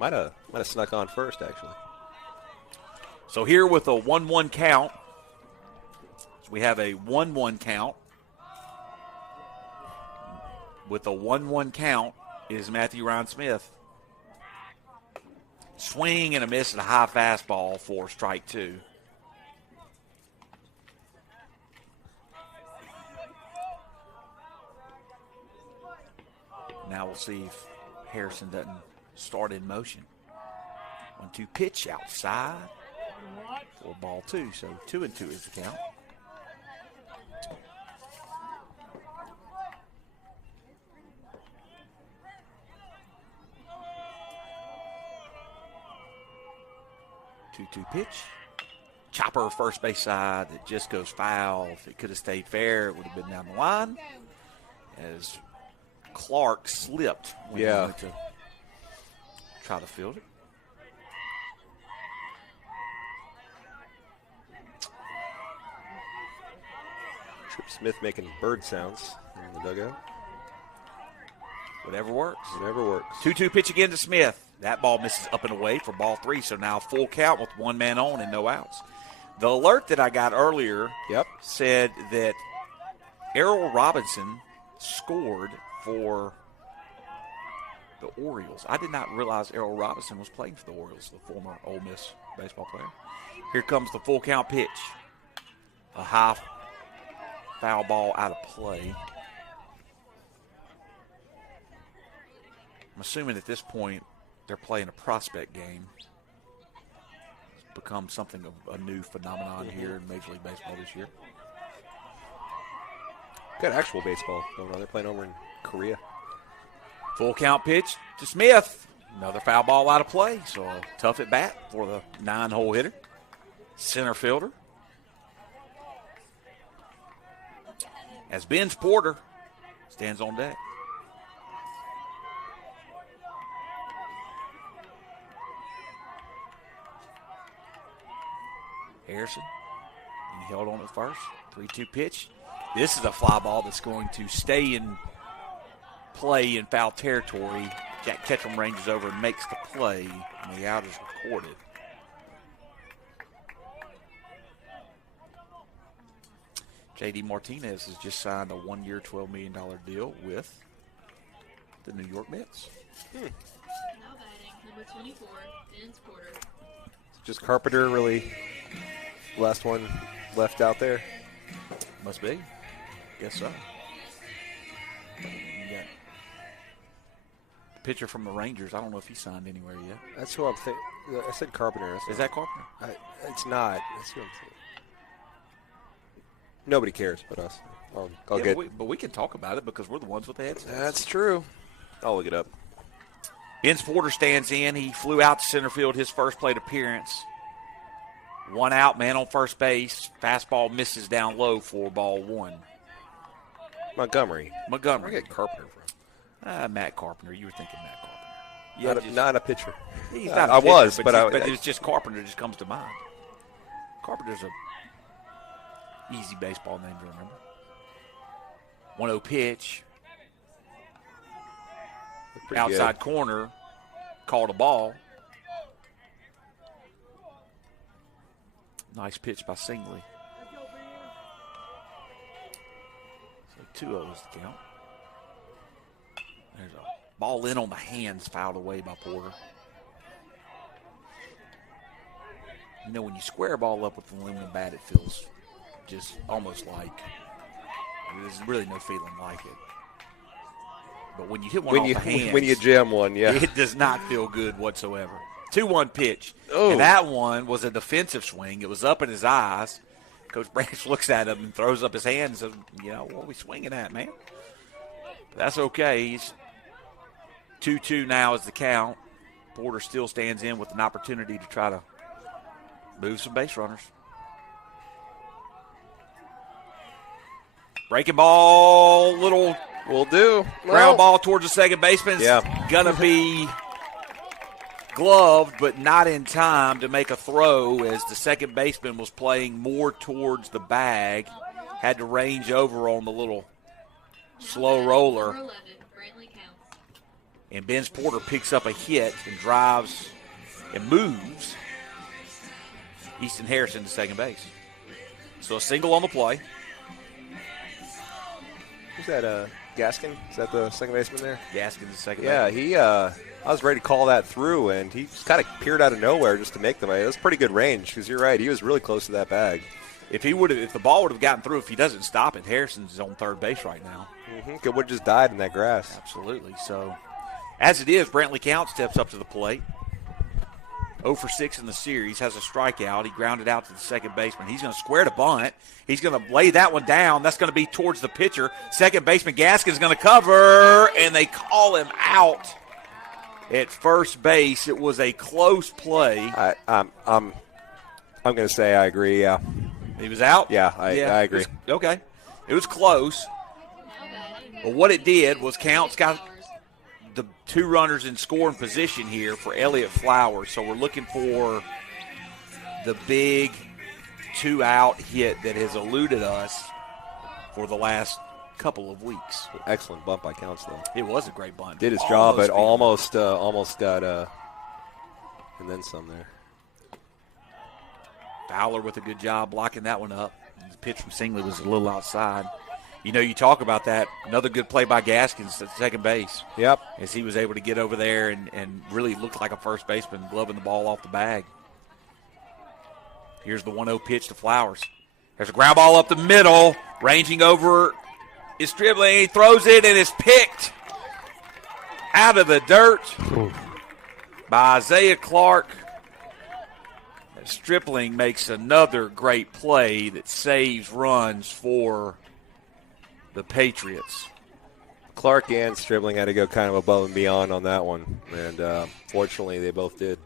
might have snuck on first, actually. So here with a 1-1 count, we have a 1-1 count. With a 1-1 count is Matthew Ryan Smith. Swing and a miss at a high fastball for strike 2. Now we'll see if Harrison doesn't start in motion. 1-2 pitch outside for ball 2. So 2-2 is the count. Two pitch. Chopper first base side that just goes foul. If it could have stayed fair, it would have been down the line. As Clark slipped when he went to try to field it. Trip Smith making bird sounds in the dugout. Whatever works. Whatever works. 2-2 pitch again to Smith. That ball misses up and away for ball 3, so now full count with 1 man on and no outs. The alert that I got earlier said that Errol Robinson scored for the Orioles. I did not realize Errol Robinson was playing for the Orioles, the former Ole Miss baseball player. Here comes the full count pitch. A high foul ball out of play. I'm assuming at this point they're playing a prospect game. It's become something of a new phenomenon here in Major League Baseball this year. Got actual baseball going on. They're playing over in Korea. Full count pitch to Smith. Another foul ball out of play. So a tough at bat for the 9-hole hitter. Center fielder. As Ben's Porter stands on deck. Harrison, he held on at first. 3-2 pitch. This is a fly ball that's going to stay in play in foul territory. Jack Ketchum ranges over and makes the play, and the out is recorded. J.D. Martinez has just signed a 1-year, $12 million deal with the New York Mets. Now batting, number 24, Vince Porter. Just Carpenter really last one left out there. Must be. Guess so. You got the pitcher from the Rangers. I don't know if he signed anywhere yet. That's who I'm thinking. I said Carpenter. Is that Carpenter? It's not. That's who I'm thinking. Nobody cares but us. I'll get. But we can talk about it because we're the ones with the headsets. That's true. I'll look it up. Vince Porter stands in. He flew out to center field his first plate appearance. 1 out, man on first base. Fastball misses down low for ball 1. Montgomery. Where did I get Carpenter from? Matt Carpenter. You were thinking Matt Carpenter. Not a pitcher. He's not I a pitcher, was, but I it's just Carpenter just comes to mind. Carpenter's a easy baseball name to remember. 1-0 pitch. Outside corner. Called a ball. Nice pitch by Singley. So 2-0 is the count. There's a ball in on the hands, fouled away by Porter. You know, when you square a ball up with an aluminum bat, it feels just almost like there's really no feeling like it. But when you hit one off the hands, when you jam one, yeah, it does not feel good whatsoever. 2-1 pitch. Oh. And that one was a defensive swing. It was up in his eyes. Coach Branch looks at him and throws up his hand and says, what are we swinging at, man? But that's okay. He's 2-2 now is the count. Porter still stands in with an opportunity to try to move some base runners. Breaking ball, little will do. ground ball towards the second baseman. Yeah. Going to be gloved, but not in time to make a throw as the second baseman was playing more towards the bag. Had to range over on the little slow roller. Number 11, Brantley counts. And Vince Porter picks up a hit and drives and moves Easton Harrison to second base. So a single on the play. Who's that, Gaskin? Is that the second baseman there? Gaskin's the second Yeah, baseman. I was ready to call that through, and he just kind of appeared out of nowhere just to make the play. It was pretty good range because you're right. He was really close to that bag. If the ball would have gotten through, if he doesn't stop it, Harrison's on third base right now. It would have just died in that grass. Absolutely. So, as it is, Brantley Count steps up to the plate. 0 for 6 in the series, has a strikeout. He grounded out to the second baseman. He's going to square the bunt. He's going to lay that one down. That's going to be towards the pitcher. Second baseman Gaskin's going to cover, and they call him out at first base. It was a close play. I'm going to say I agree. Yeah, He was out. Yeah, I agree. Okay, it was close. But what it did was Count's got the 2 runners in scoring position here for Elliott Flowers. So we're looking for the big 2-out hit that has eluded us for the last couple of weeks. Excellent bunt by Counts, though. It was a great bunt. Did his job, but almost got and then some there. Fowler with a good job blocking that one up. The pitch from Singley was a little outside. You talk about that. Another good play by Gaskins at second base. Yep. As he was able to get over there and really looked like a first baseman, gloving the ball off the bag. Here's the 1-0 pitch to Flowers. There's a ground ball up the middle. Ranging over is dribbling. He throws it and is picked out of the dirt by Isaiah Clark. Stripling makes another great play that saves runs for the Patriots. Clark and Stribling had to go kind of above and beyond on that one, and fortunately they both did.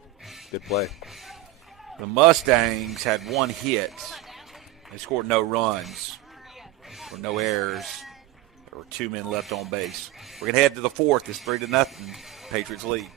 Good play. The Mustangs had 1 hit. They scored no runs or no errors. There were 2 men left on base. We're going to head to the 4th. It's 3-0. Patriots lead.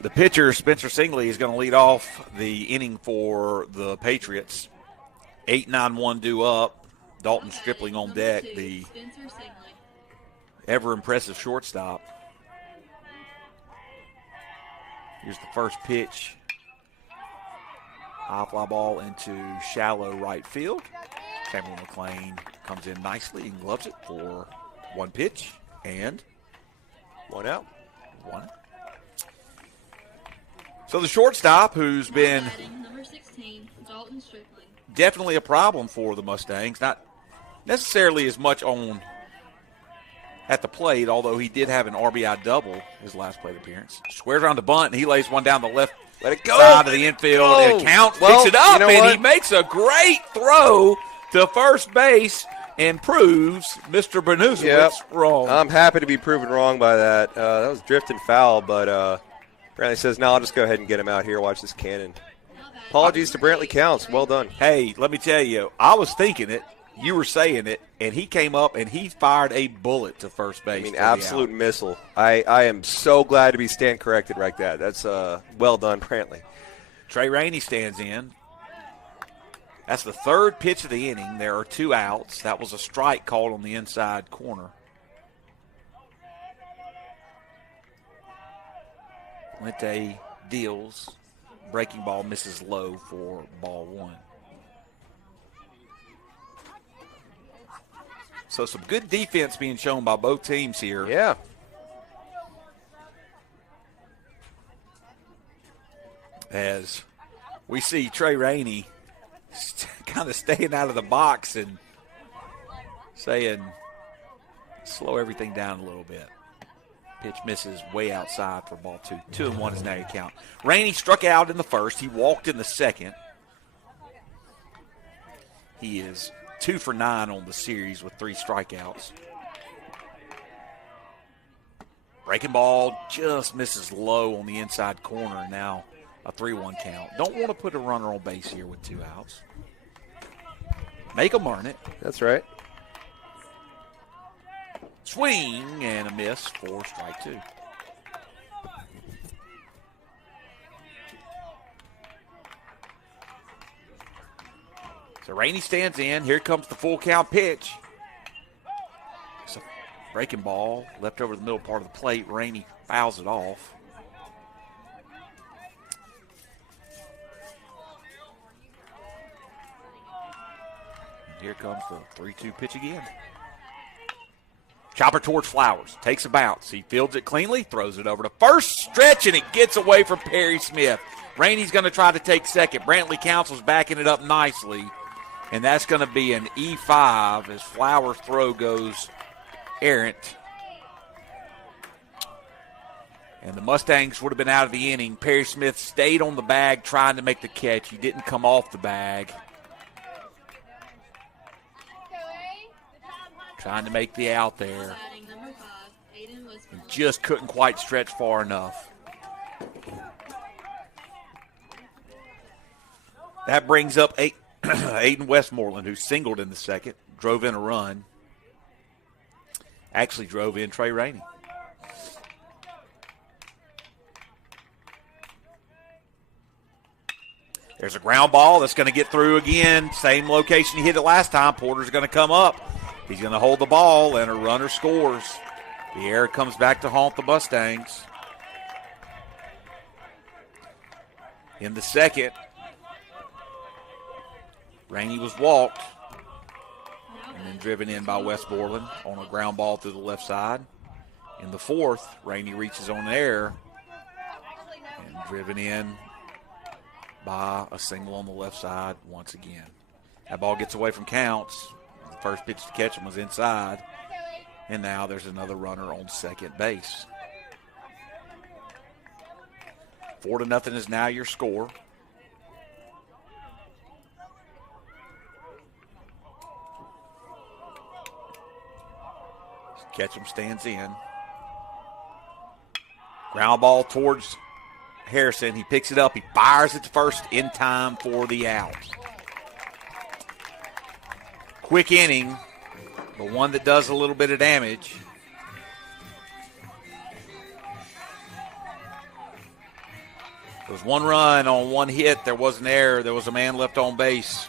The pitcher, Spencer Singley, is going to lead off the inning for the Patriots. 8-9-1 due up. Dalton Stripling on deck, the ever-impressive shortstop. Here's the first pitch. High fly ball into shallow right field. Chamberlain McLean comes in nicely and gloves it for one pitch and one out. One. So the shortstop, who's been Number 16, Dalton Stripling. Definitely a problem for the Mustangs. Not necessarily as much on at the plate, although he did have an RBI double his last plate appearance. Squares around the bunt, and he lays one down the left side of the infield. And Count picks it up, and he makes a great throw to first base and proves Mr. Bernusiewicz wrong. I'm happy to be proven wrong by that. That was drifting foul, but Brantley says, no, I'll just go ahead and get him out here. Watch this cannon. Apologies to Brantley Counts. Well done. Hey, let me tell you, I was thinking it. You were saying it, and he came up and he fired a bullet to first base. I mean, absolute missile. I am so glad to be stand corrected like that. That's well done, Brantley. Trey Rainey stands in. That's the third pitch of the inning. There are 2 outs. That was a strike called on the inside corner. Lente deals. Breaking ball misses low for ball 1. So some good defense being shown by both teams here. Yeah. As we see Trey Rainey kind of staying out of the box and saying, slow everything down a little bit. Pitch misses way outside for ball 2. 2-1 is now your count. Rainey struck out in the first. He walked in the second. He is 2 for 9 on the series with 3 strikeouts. Breaking ball just misses low on the inside corner. Now a 3-1 count. Don't want to put a runner on base here with 2 outs. Make them earn it. That's right. Swing and a miss for strike 2. So Rainey stands in. Here comes the full count pitch. It's a breaking ball left over the middle part of the plate. Rainey fouls it off. Here comes the 3-2 pitch again. Chopper towards Flowers. Takes a bounce. He fields it cleanly. Throws it over to first. Stretch, and it gets away from Perry Smith. Rainey's going to try to take second. Brantley Council's backing it up nicely. And that's going to be an E5 as Flowers' throw goes errant. And the Mustangs would have been out of the inning. Perry Smith stayed on the bag trying to make the catch. He didn't come off the bag. Trying to make the out there. And just couldn't quite stretch far enough. That brings up Aiden Westmoreland, who singled in the second, drove in a run. Actually drove in Trey Rainey. There's a ground ball that's going to get through again. Same location he hit it last time. Porter's going to come up. He's going to hold the ball, and a runner scores. The error comes back to haunt the Mustangs. In the second, Rainey was walked and then driven in by Westmoreland on a ground ball through the left side. In the fourth, Rainey reaches on the air and driven in by a single on the left side once again. That ball gets away from Counts. The first pitch to catch him was inside. And now there's another runner on second base. 4-0 is now your score. Ketchum stands in. Ground ball towards Harrison. He picks it up. He fires it to first in time for the out. Quick inning, but one that does a little bit of damage. There was one run on one hit. There was an error. There was a man left on base.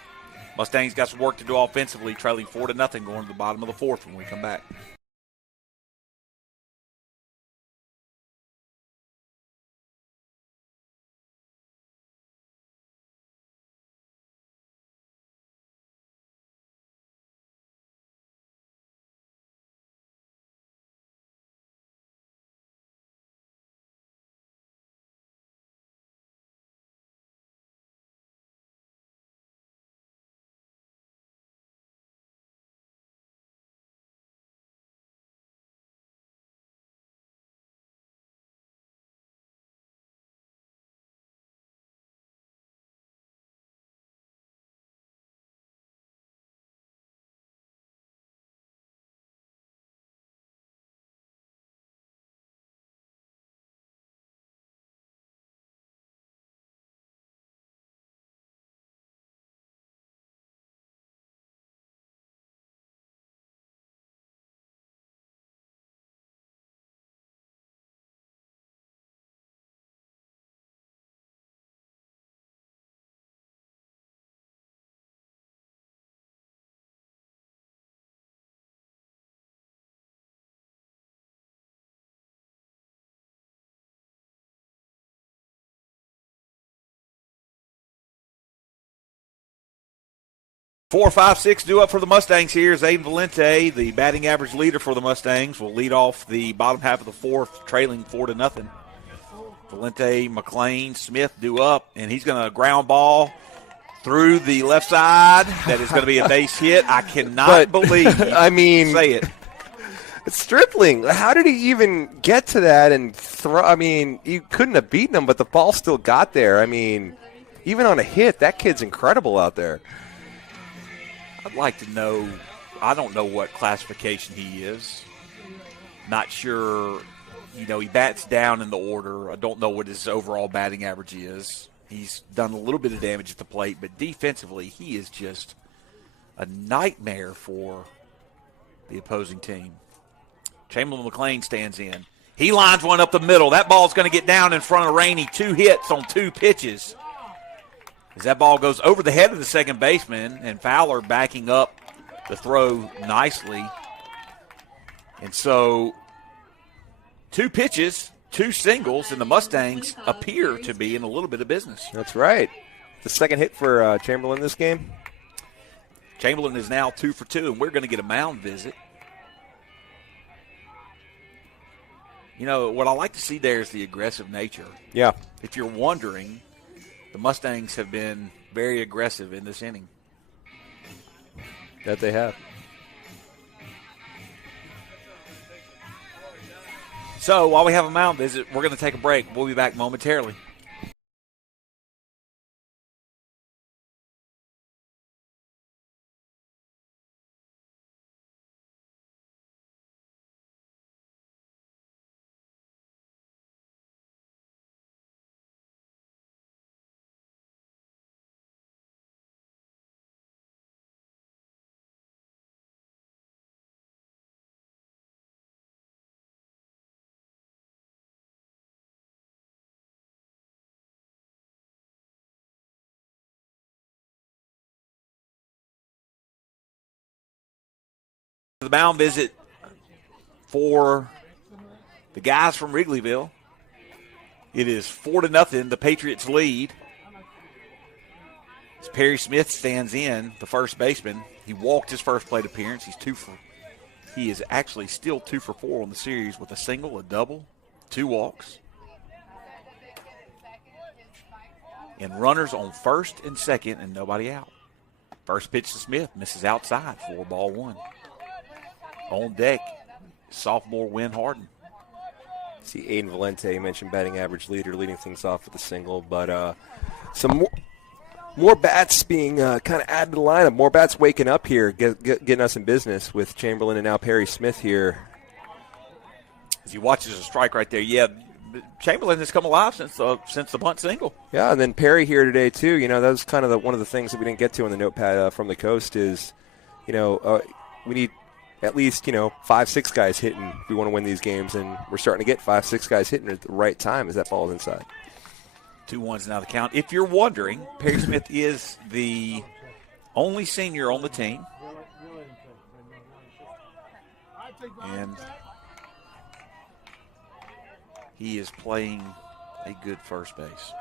Mustangs got some work to do offensively, trailing 4-0 going to the bottom of the fourth when we come back. Four, five, six due up for the Mustangs here is Aiden Valente, the batting average leader for the Mustangs, will lead off the bottom half of the fourth, trailing 4-0. Valente, McLean, Smith due up, and he's going to ground ball through the left side. That is going to be a base hit. I cannot believe. Say it. It's Stripling. How did he even get to that and throw? I mean, you couldn't have beaten him, but the ball still got there. I mean, even on a hit, that kid's incredible out there. I'd like to know, I don't know what classification he is. Not sure, he bats down in the order. I don't know what his overall batting average is. He's done a little bit of damage at the plate, but defensively, he is just a nightmare for the opposing team. Chamberlain McLean stands in. He lines one up the middle. That ball's going to get down in front of Rainey. 2 hits on 2 pitches. As that ball goes over the head of the second baseman, and Fowler backing up the throw nicely. And so 2 pitches, 2 singles, and the Mustangs appear to be in a little bit of business. That's right. The second hit for Chamberlain this game. Chamberlain is now 2 for 2, and we're going to get a mound visit. What I like to see there is the aggressive nature. Yeah. If you're wondering, the Mustangs have been very aggressive in this inning. That they have. So while we have a mound visit, we're going to take a break. We'll be back momentarily. The mound visit for the guys from Wrigleyville. It is 4-0, the Patriots lead. As Perry Smith stands in, the first baseman. He walked his first plate appearance. He is actually still 2 for 4 on the series with a single, a double, 2 walks. And runners on first and second and nobody out. First pitch to Smith, misses outside, 4-1. On deck, sophomore Win Harden. See, Aiden Valente, you mentioned batting average leader, leading things off with a single, but some more bats being kind of added to the lineup. More bats waking up here, getting us in business with Chamberlain and now Perry Smith here. As you watch, there's a strike right there. Yeah, Chamberlain has come alive since the bunt single. Yeah, and then Perry here today too. That was kind of one of the things that we didn't get to in the notepad from the coast is, we need at least, 5-6 guys hitting if we want to win these games, and we're starting to get 5-6 guys hitting at the right time as that ball is inside. 2-1's now the count. If you're wondering, Perry Smith is the only senior on the team. And he is playing a good first base.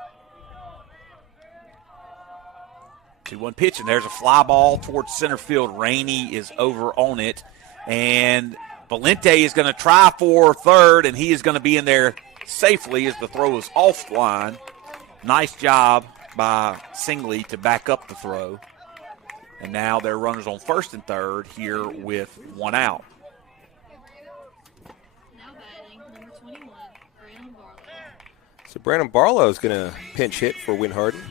2-1 pitch, and there's a fly ball towards center field. Rainey is over on it, and Valente is going to try for third, and he is going to be in there safely as the throw is offline. Nice job by Singley to back up the throw. And now there are runners on first and third here with one out. Now batting, number 21, Brandon Barlow. So Brandon Barlow is going to pinch hit for Win Harden.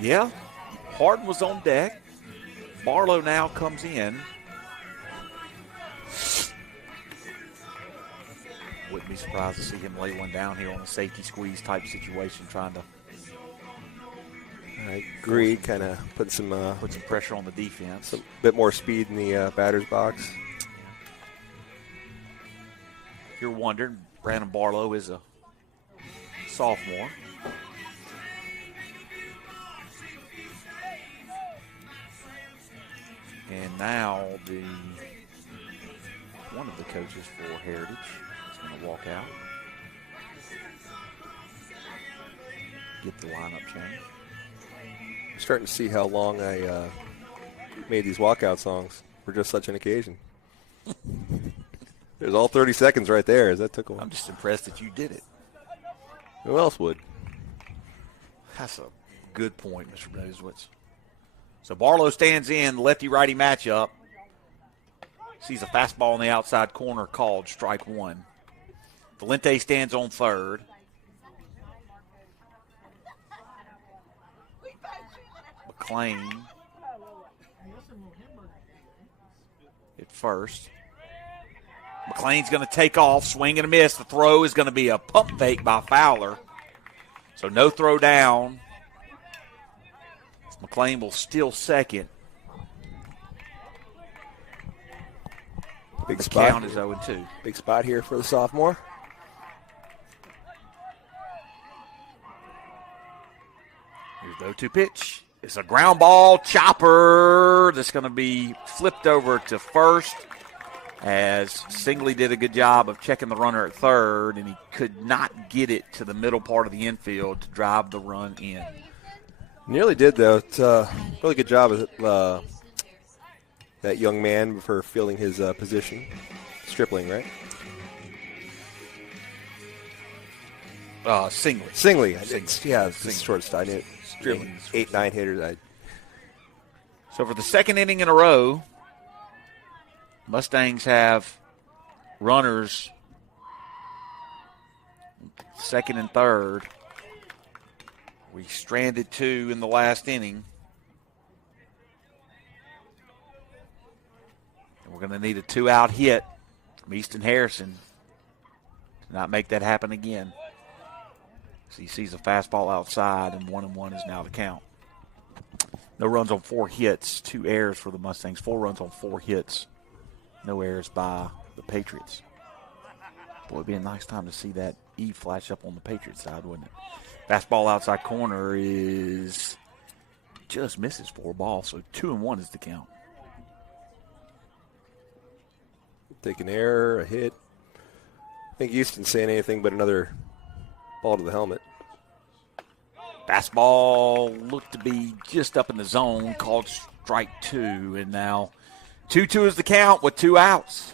Yeah, Harden was on deck. Barlow now comes in. Wouldn't be surprised to see him lay one down here on a safety squeeze type situation, trying to I agree, kind of put some pressure on the defense. A bit more speed in the batter's box. If you're wondering, Brandon Barlow is a sophomore. And now one of the coaches for Heritage is going to walk out. Get the lineup change. Starting to see how long I made these walkout songs for just such an occasion. There's all 30 seconds right there. As that took a while. I'm just impressed that you did it. Who else would? That's a good point, Mr. Nosewitz. So Barlow stands in, lefty-righty matchup. Sees a fastball in the outside corner called strike one. Valente stands on third. McLean at first. McLean's going to take off, swing and a miss. The throw is going to be a pump fake by Fowler. So no throw down. McLean will steal second. Big The spot. count is 0-2. Big spot here for the sophomore. Here's the 0-2 pitch. It's a ground ball chopper that's going to be flipped over to first, as Singley did a good job of checking the runner at third, and he could not get it to the middle part of the infield to drive the run in. Nearly did, though. It's a really good job of that young man for fielding his position. Stripling, right? Singley. Singley. Yeah, it's Singley. shortstop. I knew Stripling. 8-9 hitters. So for the second inning in a row, Mustangs have runners second and third. We stranded two in the last inning. And we're going to need a two-out hit from Easton Harrison to not make that happen again. So he sees a fastball outside, and 1-1 is now the count. No runs on 4 hits, 2 errors for the Mustangs. 4 runs on 4 hits. No errors by the Patriots. Boy, it'd be a nice time to see that E flash up on the Patriots side, wouldn't it? Fastball outside corner is just misses for a ball, so 2-1 is the count. Take an error, a hit. I think Houston's saying anything but another ball to the helmet. Fastball looked to be just up in the zone, called strike 2, and now 2-2 is the count with 2 outs.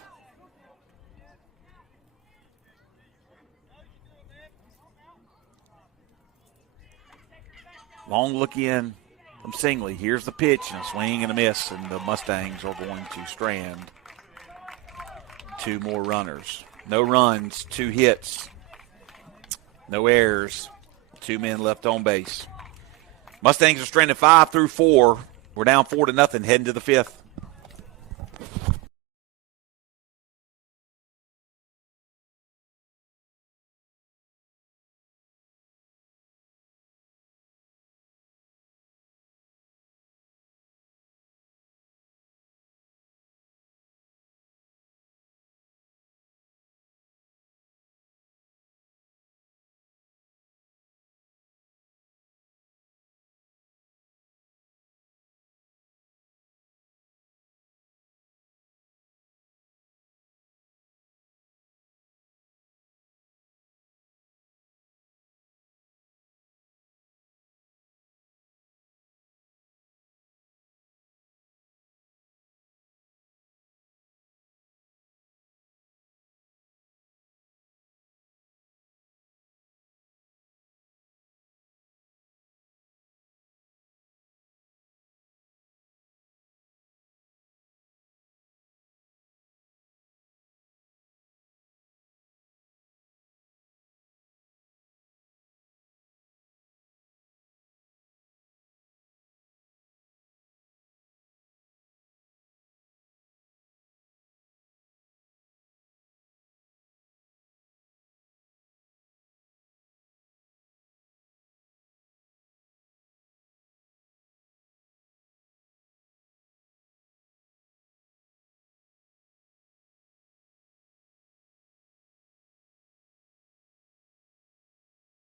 Long look in from Singley. Here's the pitch, and a swing and a miss, and the Mustangs are going to strand 2 more runners. No runs, 2 hits, no errors, 2 men left on base. Mustangs are stranded 5 through 4. We're down 4-0 heading to the 5th.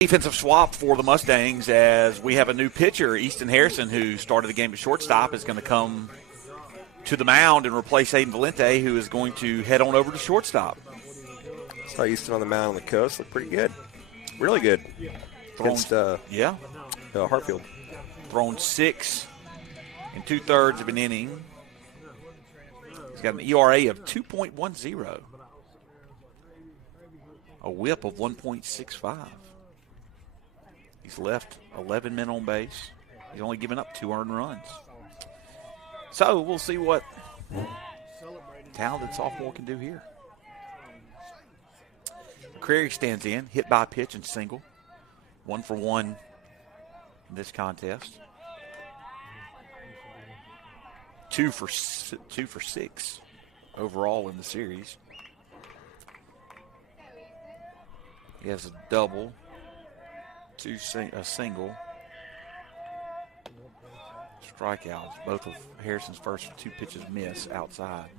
Defensive swap for the Mustangs as we have a new pitcher, Easton Harrison, who started the game at shortstop, is going to come to the mound and replace Aiden Valente, who is going to head on over to shortstop. Saw Easton on the mound on the coast. Looked pretty good. Really good. Against Hartfield. Thrown 6 2/3 of an inning. He's got an ERA of 2.10. A whip of 1.65. He's left 11 men on base. He's only given up 2 earned runs. So we'll see what talented sophomore can do here. McCrary stands in, hit by pitch and single. 1 for 1 in this contest. 2 for 6 overall in the series. He has a double, a single, strikeouts. Both of Harrison's first 2 pitches miss outside.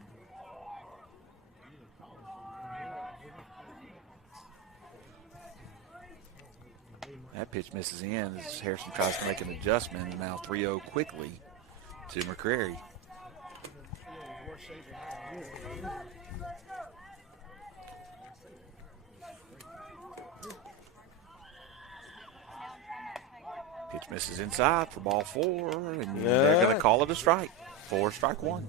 That pitch misses in as Harrison tries to make an adjustment, and now 3-0 quickly to McCrary. Pitch misses inside for ball 4, and they're going to call it a strike. 4, strike 1.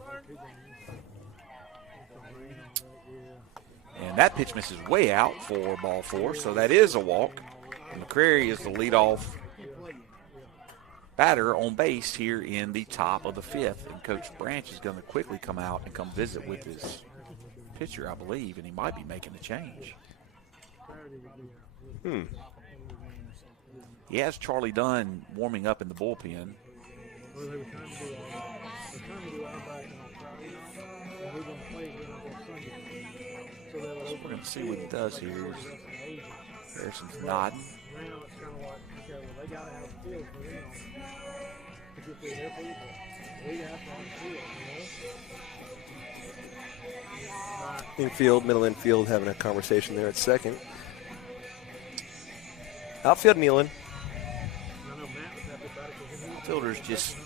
And that pitch misses way out for ball 4, so that is a walk. And McCrary is the leadoff batter on base here in the top of the 5th. And Coach Branch is going to quickly come out and come visit with his pitcher, I believe, and he might be making a change. He has Charlie Dunn warming up in the bullpen. So we're going to see what he does here. Harrison's nodding. Infield, middle infield having a conversation there at second. Outfield kneeling. Outfielders just,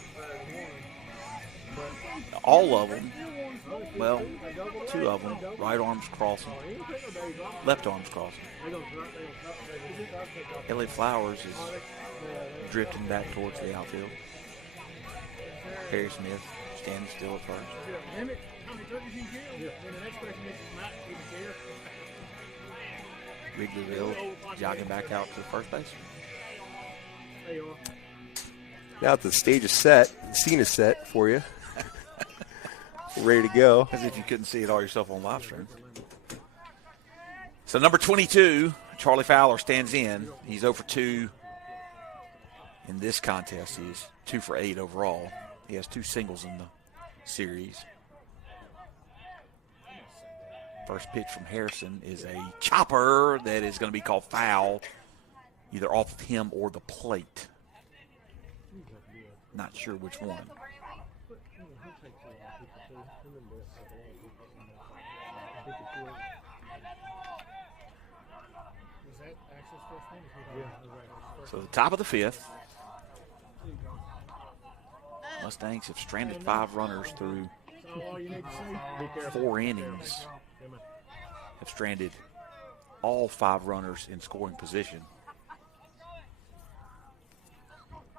all of them, well, 2 of them, right arms crossing, left arms crossing. Ellie Flowers is drifting back towards the outfield. Harry Smith standing still at first. Wrigleyville jogging back out to first base. Now that the stage is set, the scene is set for you. Ready to go. As if you couldn't see it all yourself on live stream. So number 22, Charlie Fowler, stands in. He's 0 for 2 in this contest. He is 2 for 8 overall. He has 2 singles in the series. First pitch from Harrison is a chopper that is going to be called foul, either off of him or the plate. Not sure which one. So the top of the 5th. Mustangs have stranded 5 runners through 4 innings. Have stranded all 5 runners in scoring position.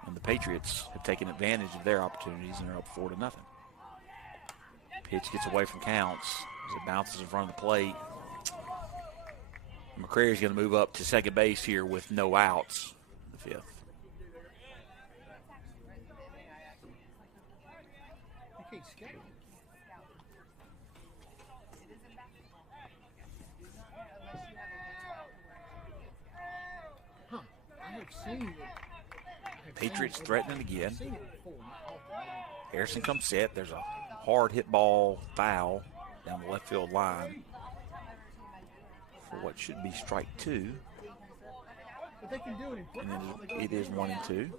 And the Patriots have taken advantage of their opportunities and are up 4-0. Pitch gets away from counts as it bounces in front of the plate. McCrary's going to move up to second base here with no outs in the 5th. Patriots threatening again. Harrison comes set. There's a hard hit ball foul down the left field line for what should be strike 2. And then it is 1-2.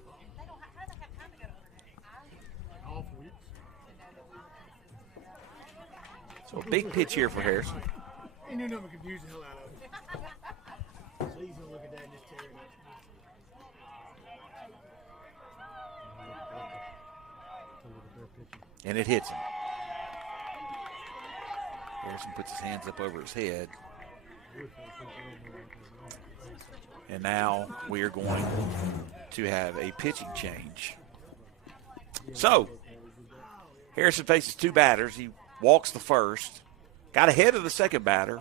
So a big pitch here for Harrison. And it hits him. Harrison puts his hands up over his head. And now we are going to have a pitching change. So, Harrison faces two batters. He walks the first. Got ahead of the second batter.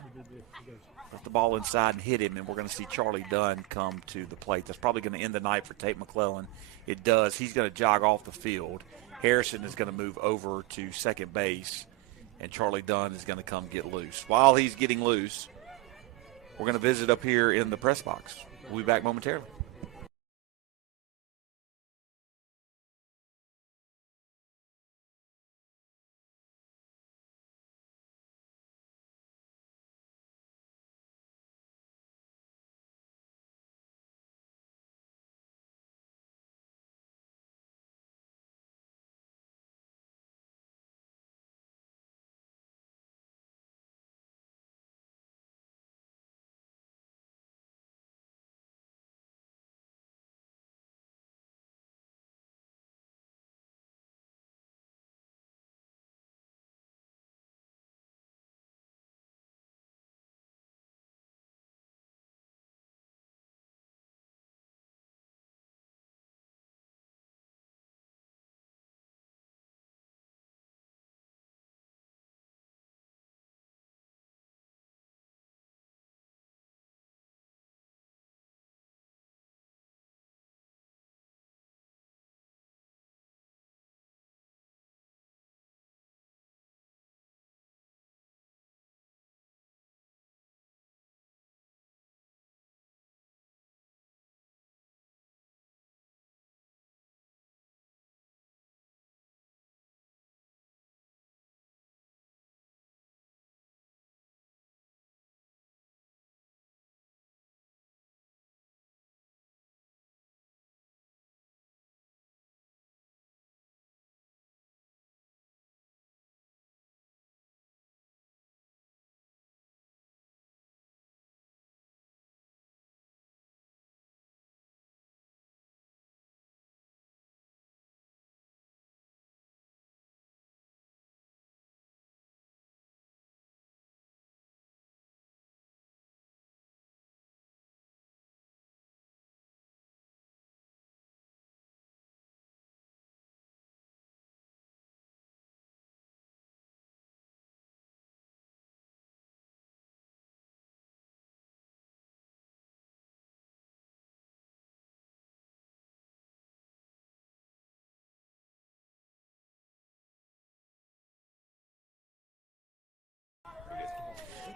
Left the ball inside and hit him, and we're going to see Charlie Dunn come to the plate. That's probably going to end the night for Tate McClellan. It does. He's going to jog off the field. Harrison is going to move over to second base, and Charlie Dunn is going to come get loose. While he's getting loose, we're going to visit up here in the press box. We'll be back momentarily.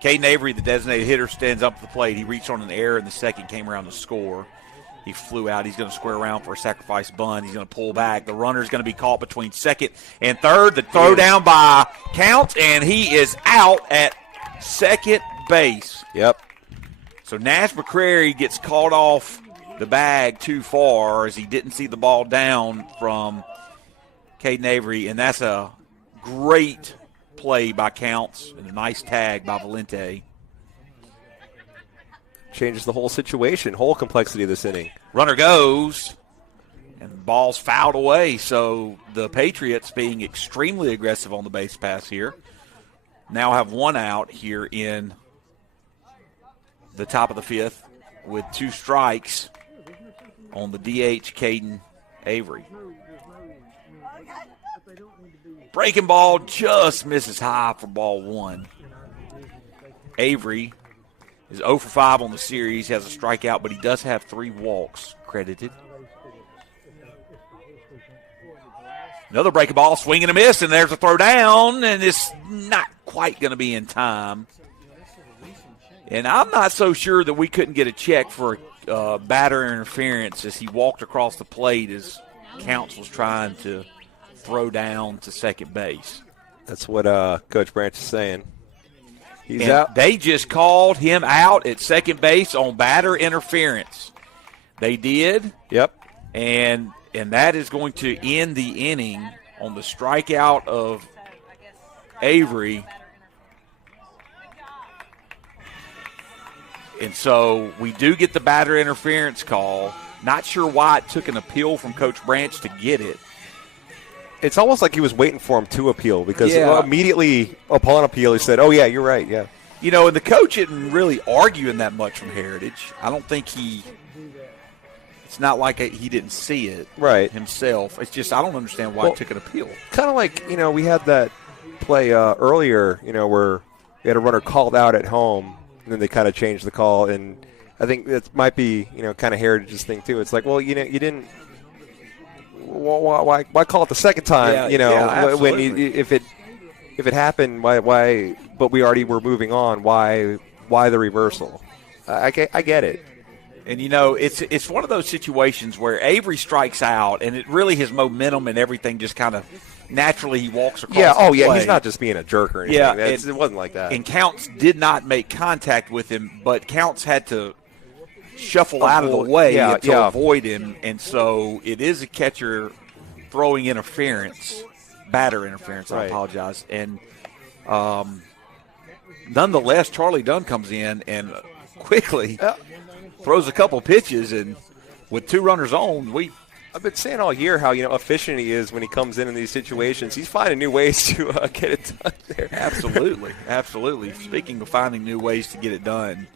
Caden Avery, the designated hitter, stands up at the plate. He reached on an error in the second, came around to score. He flew out. He's going to square around for a sacrifice bunt. He's going to pull back. The runner is going to be caught between second and third. The throw down by Counts, and he is out at second base. Yep. So Nash McCrary gets caught off the bag too far as he didn't see the ball down from Caden Avery, and that's a great play by Counts and a nice tag by Valente. Changes the whole situation, whole complexity of this inning. Runner goes, and the ball's fouled away. So the Patriots, being extremely aggressive on the base pass here, now have one out here in the top of the fifth with two strikes on the DH, Caden Avery. Breaking ball just misses high for ball one. Avery is 0 for 5 on the series. He has a strikeout, but he does have 3 walks credited. Another breaking ball, swing and a miss, and there's a throw down, and it's not quite going to be in time. And I'm not so sure that we couldn't get a check for batter interference as he walked across the plate as Counts was trying to throw down to second base. That's what Coach Branch is saying. He's and out. They just called him out at second base on batter interference. They did. Yep. And that is going to end the inning on the strikeout of Avery. And so we do get the batter interference call. Not sure why it took an appeal from Coach Branch to get it. It's almost like he was waiting for him to appeal because Yeah. immediately upon appeal he said, "Oh yeah, you're right, yeah." You know, and the coach isn't really arguing that much from Heritage. I don't think it's not like he didn't see it Right. himself. It's just I don't understand why he took an appeal. Kind of like, we had that play earlier, where we had a runner called out at home, and then they kind of changed the call, and I think that might be, kind of Heritage's thing too. It's like, well, you didn't. Why call it the second time? Yeah, when absolutely. if it happened, why? But we already were moving on. Why the reversal? I get it. And, it's one of those situations where Avery strikes out, and it really his momentum and everything just kind of naturally he walks across Yeah. the Yeah. plate. He's not just being a jerk or anything. Yeah, It wasn't like that. And Counts did not make contact with him, but Counts had to shuffle out of the way to avoid him. And so it is a catcher throwing interference, batter interference, I Right. apologize. And nonetheless, Charlie Dunn comes in and quickly throws a couple pitches, and with 2 runners on, I've been saying all year how efficient he is when he comes in these situations. He's finding new ways to get it done there. Absolutely, absolutely. Speaking of finding new ways to get it done,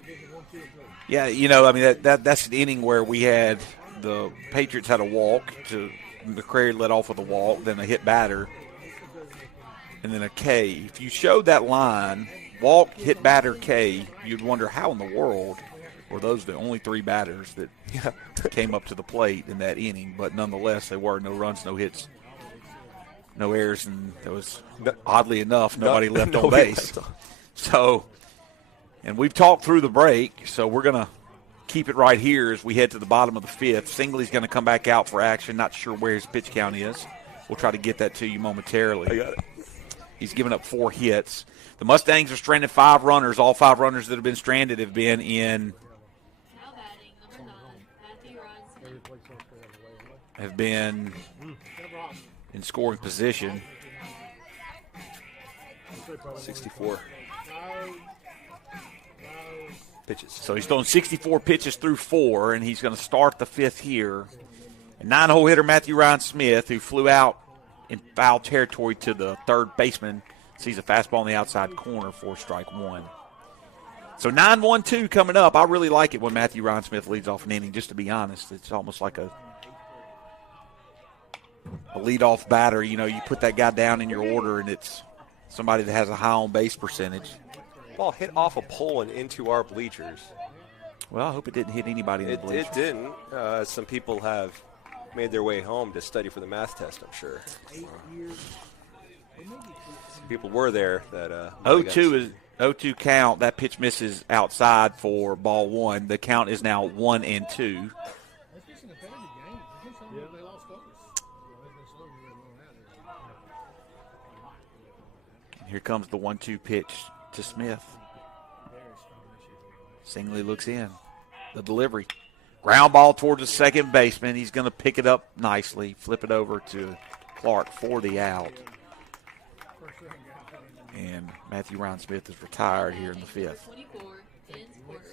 yeah, that's an inning where we had the Patriots had a walk to McCrary led off with a walk, then a hit batter, and then a K. If you showed that line, walk, hit batter, K, you'd wonder how in the world were those the only 3 batters that came up to the plate in that inning. But nonetheless, they were no runs, no hits, no errors, and there was, oddly enough, nobody left on base. So, and we've talked through the break, so we're going to keep it right here as we head to the bottom of the 5th. Singley's going to come back out for action. Not sure where his pitch count is. We'll try to get that to you momentarily. I got it. He's given up 4 hits. The Mustangs have stranded 5 runners. All 5 runners that have been stranded have been in Now batting, number 9, Matthew Ryan Smith. have been in scoring position. 64 pitches. So he's thrown 64 pitches through 4, and he's going to start the 5th here. And 9-hole hitter Matthew Ryan Smith, who flew out in foul territory to the third baseman, sees a fastball in the outside corner for strike 1. So 9-1-2 coming up. I really like it when Matthew Ryan Smith leads off an inning, just to be honest. It's almost like a leadoff batter. You put that guy down in your order, and it's somebody that has a high on-base percentage. Ball hit off a pole and into our bleachers. Well, I hope it didn't hit anybody in the bleachers. It didn't. Some people have made their way home to study for the math test, I'm sure. Some people were there that 0-2 count. That pitch misses outside for ball 1. The count is now 1-2. Here comes the 1-2 pitch to Smith. Singley looks in. The delivery. Ground ball towards the second baseman. He's going to pick it up nicely, flip it over to Clark for the out. And Matthew Ryan Smith is retired here in the 5th. 24, Vince Porter.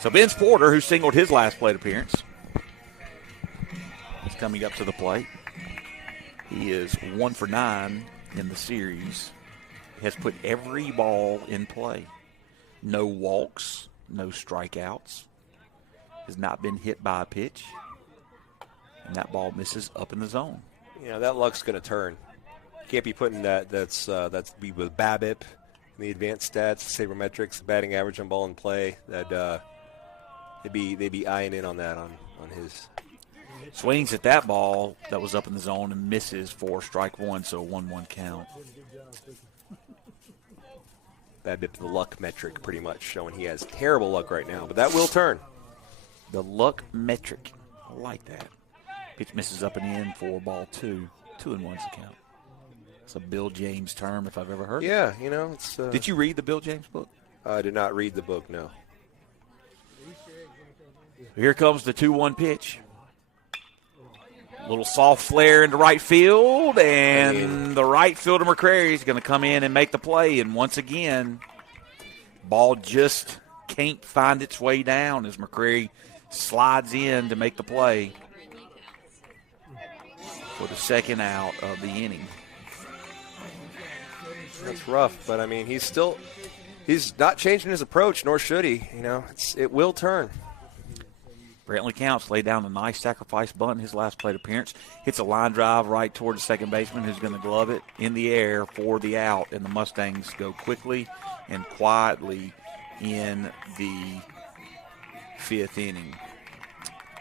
So Vince Porter, who singled his last plate appearance, is coming up to the plate. He is 1 for 9 in the series. Has put every ball in play. No walks, no strikeouts. Has not been hit by a pitch. And that ball misses up in the zone. that luck's going to turn. Can't be putting that's be with BABIP, the advanced stats, sabermetrics, batting average on ball in play. That they'd be eyeing in on that on his. Swings at that ball that was up in the zone and misses for strike 1, so a 1-1 count. BABIP, the luck metric, pretty much showing he has terrible luck right now, but that will turn. The luck metric. I like that. Pitch misses up and in for ball 2. 2-1's the count. It's a Bill James term if I've ever heard it. Yeah, it's. Did you read the Bill James book? I did not read the book, no. Here comes the 2-1 pitch. Little soft flare into right field, and the right fielder McCrary is going to come in and make the play. And once again, ball just can't find its way down as McCrary slides in to make the play. for the second out of the inning. That's rough, but I mean, he's not changing his approach, nor should he. It will turn. Brantley Counts laid down a nice sacrifice bunt in his last plate appearance. Hits a line drive right toward the second baseman, who's going to glove it in the air for the out, and the Mustangs go quickly and quietly in the fifth inning.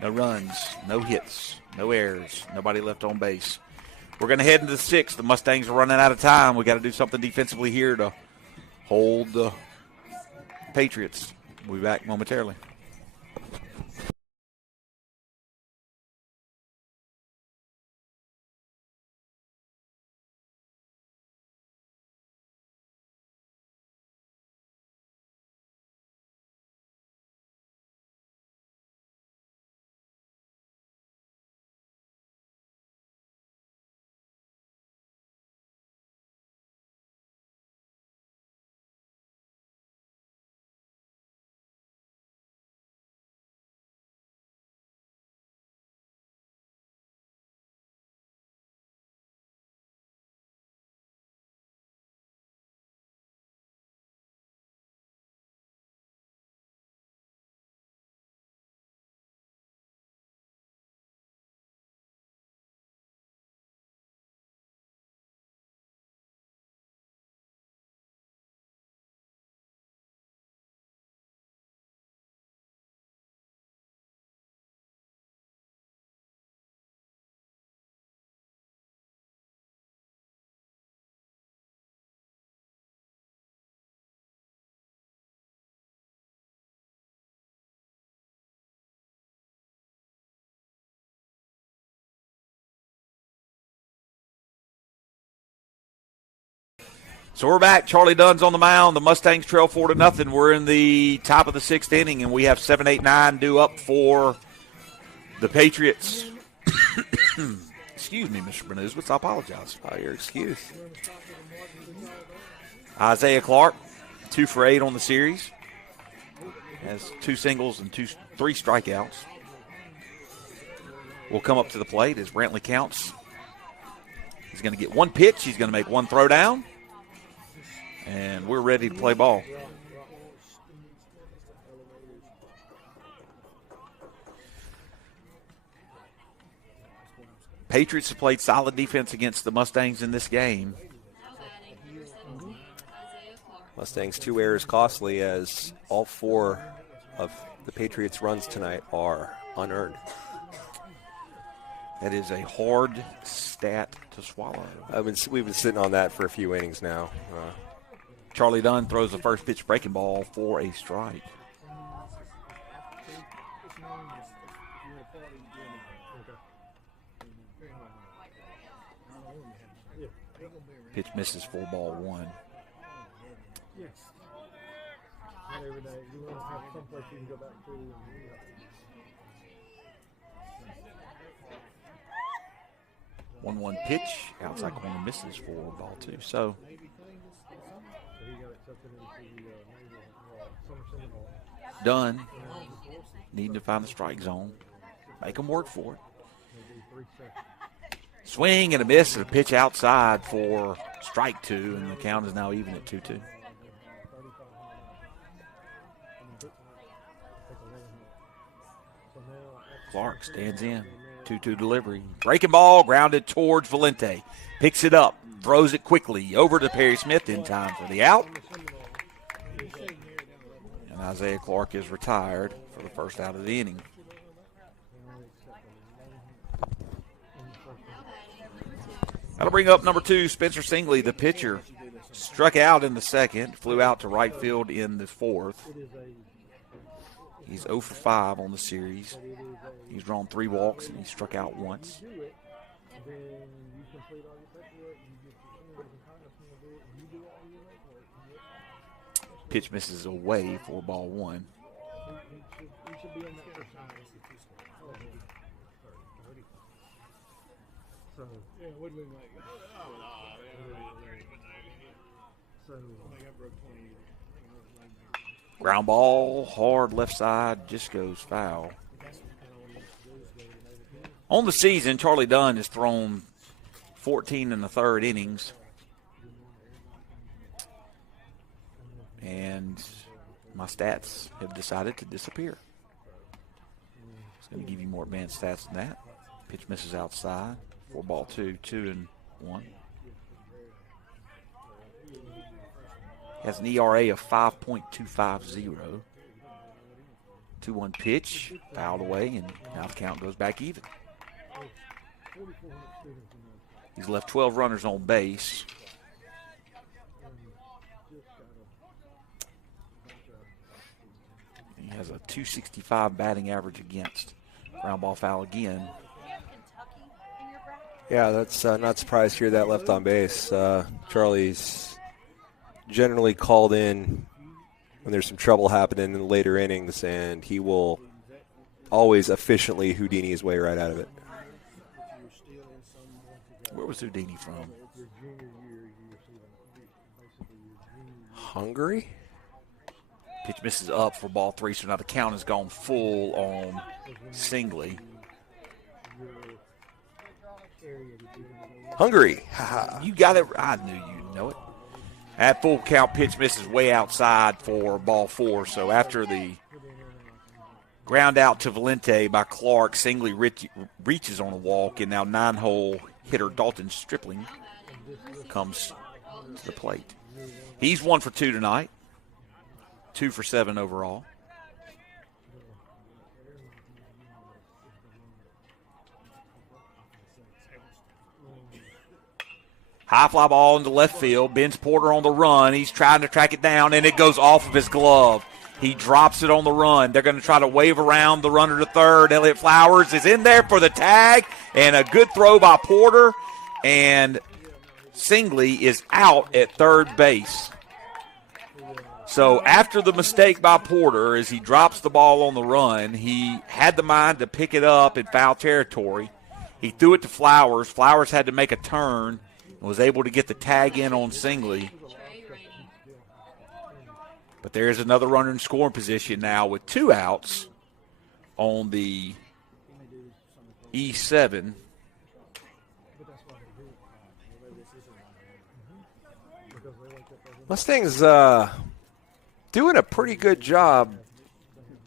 No runs, no hits, no errors, nobody left on base. We're going to head into the sixth. The Mustangs are running out of time. We got to do something defensively here to hold the Patriots. We'll be back momentarily. So we're back. Charlie Dunn's on the mound. The Mustangs trail 4-0. We're in the top of the sixth inning, and we have 7, 8, 9 due up for the Patriots. Excuse me, Mr. Benuzwitz. I apologize. Your excuse. Isaiah Clark, 2 for 8 on the series. Has 2 singles and 3 strikeouts. Will come up to the plate as Brantley Counts. He's going to get 1 pitch. He's going to make 1 throw down. And we're ready to play ball. Patriots have played solid defense against the Mustangs in this game. Mustangs 2 errors costly, as all 4 of the Patriots' runs tonight are unearned. That is a hard stat to swallow. We've been sitting on that for a few innings now. Charlie Dunn throws the first pitch breaking ball for a strike. Pitch misses for ball 1. Yes. Not every day. You want to have someplace you can go back to. And, 1-1 pitch. Outside corner misses for ball 2. So Dunn needing to find the strike zone. Make them work for it. Swing and a miss and a pitch outside for strike 2, and the count is now even at 2-2. Clark stands in. 2-2 delivery. Breaking ball, grounded towards Valente. Picks it up, throws it quickly over to Perry Smith in time for the out. And Isaiah Clark is retired for the first out of the inning. That'll bring up number 2, Spencer Singley, the pitcher. Struck out in the second, flew out to right field in the fourth. He's 0 for 5 on the series. He's drawn 3 walks, and he struck out once. Pitch misses away for ball 1. Ground ball, hard left side, just goes foul. On the season, Charlie Dunn has thrown 14 in the third innings. And my stats have decided to disappear. It's going to give you more advanced stats than that. Pitch misses outside. 4-2, 2-1. Has an ERA of 5.250. 2-1 pitch, fouled away, and now the count goes back even. He's left 12 runners on base. He has a .265 batting average against. Ground ball foul again. Yeah, that's not surprised to hear that left on base. Charlie's generally called in when there's some trouble happening in the later innings, and he will always efficiently Houdini his way right out of it. Where was Houdini from? Hungary? Pitch misses up for ball 3, so now the count has gone full on Singley. Hungary. You got it. I knew you'd know it. At full count, pitch misses way outside for ball 4. So after the ground out to Valente by Clark, Singley reaches on a walk, and now 9-hole hitter Dalton Stripling comes to the plate. He's 1 for 2 tonight. 2 for 7 overall. High fly ball into left field. Ben's Porter on the run. He's trying to track it down, and it goes off of his glove. He drops it on the run. They're going to try to wave around the runner to third. Elliott Flowers is in there for the tag, and a good throw by Porter. And Singley is out at third base. So after the mistake by Porter, as he drops the ball on the run, he had the mind to pick it up in foul territory. He threw it to Flowers. Flowers had to make a turn and was able to get the tag in on Singley. But there's another runner in scoring position now with 2 outs on the E7. Mustangs doing a pretty good job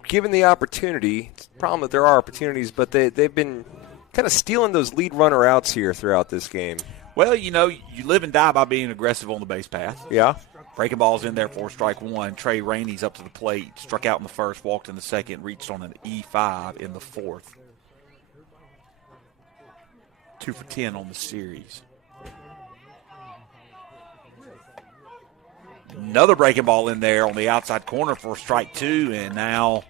given the opportunity. It's a problem that there are opportunities, but they've been kind of stealing those lead runner outs here throughout this game. Well, you know, you live and die by being aggressive on the base path. Yeah. Breaking balls in there for strike 1. Trey Rainey's up to the plate. Struck out in the first, walked in the second, reached on an E5 in the fourth. 2 for 10 on the series. Another breaking ball in there on the outside corner for strike 2, and now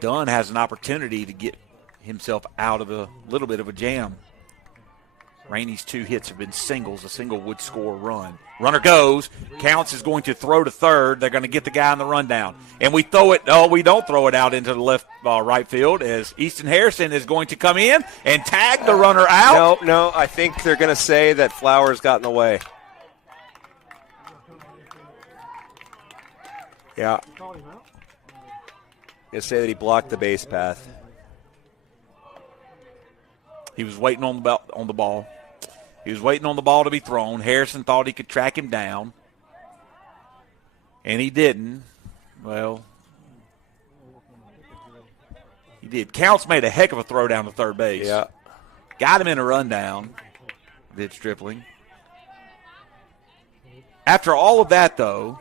Dunn has an opportunity to get himself out of a little bit of a jam. Rainey's 2 hits have been singles. A single would score a run. Runner goes. Counts is going to throw to third. They're going to get the guy on the rundown. And we throw it, we don't throw it out into the left right field as Easton Harrison is going to come in and tag the runner out. No, I think they're going to say that Flowers got in the way. Yeah. They say that he blocked the base path. He was waiting on the ball. He was waiting on the ball to be thrown. Harrison thought he could track him down, and he didn't. Well, he did. Counts made a heck of a throw down to third base. Yeah. Got him in a rundown, did Stripling. After all of that, though,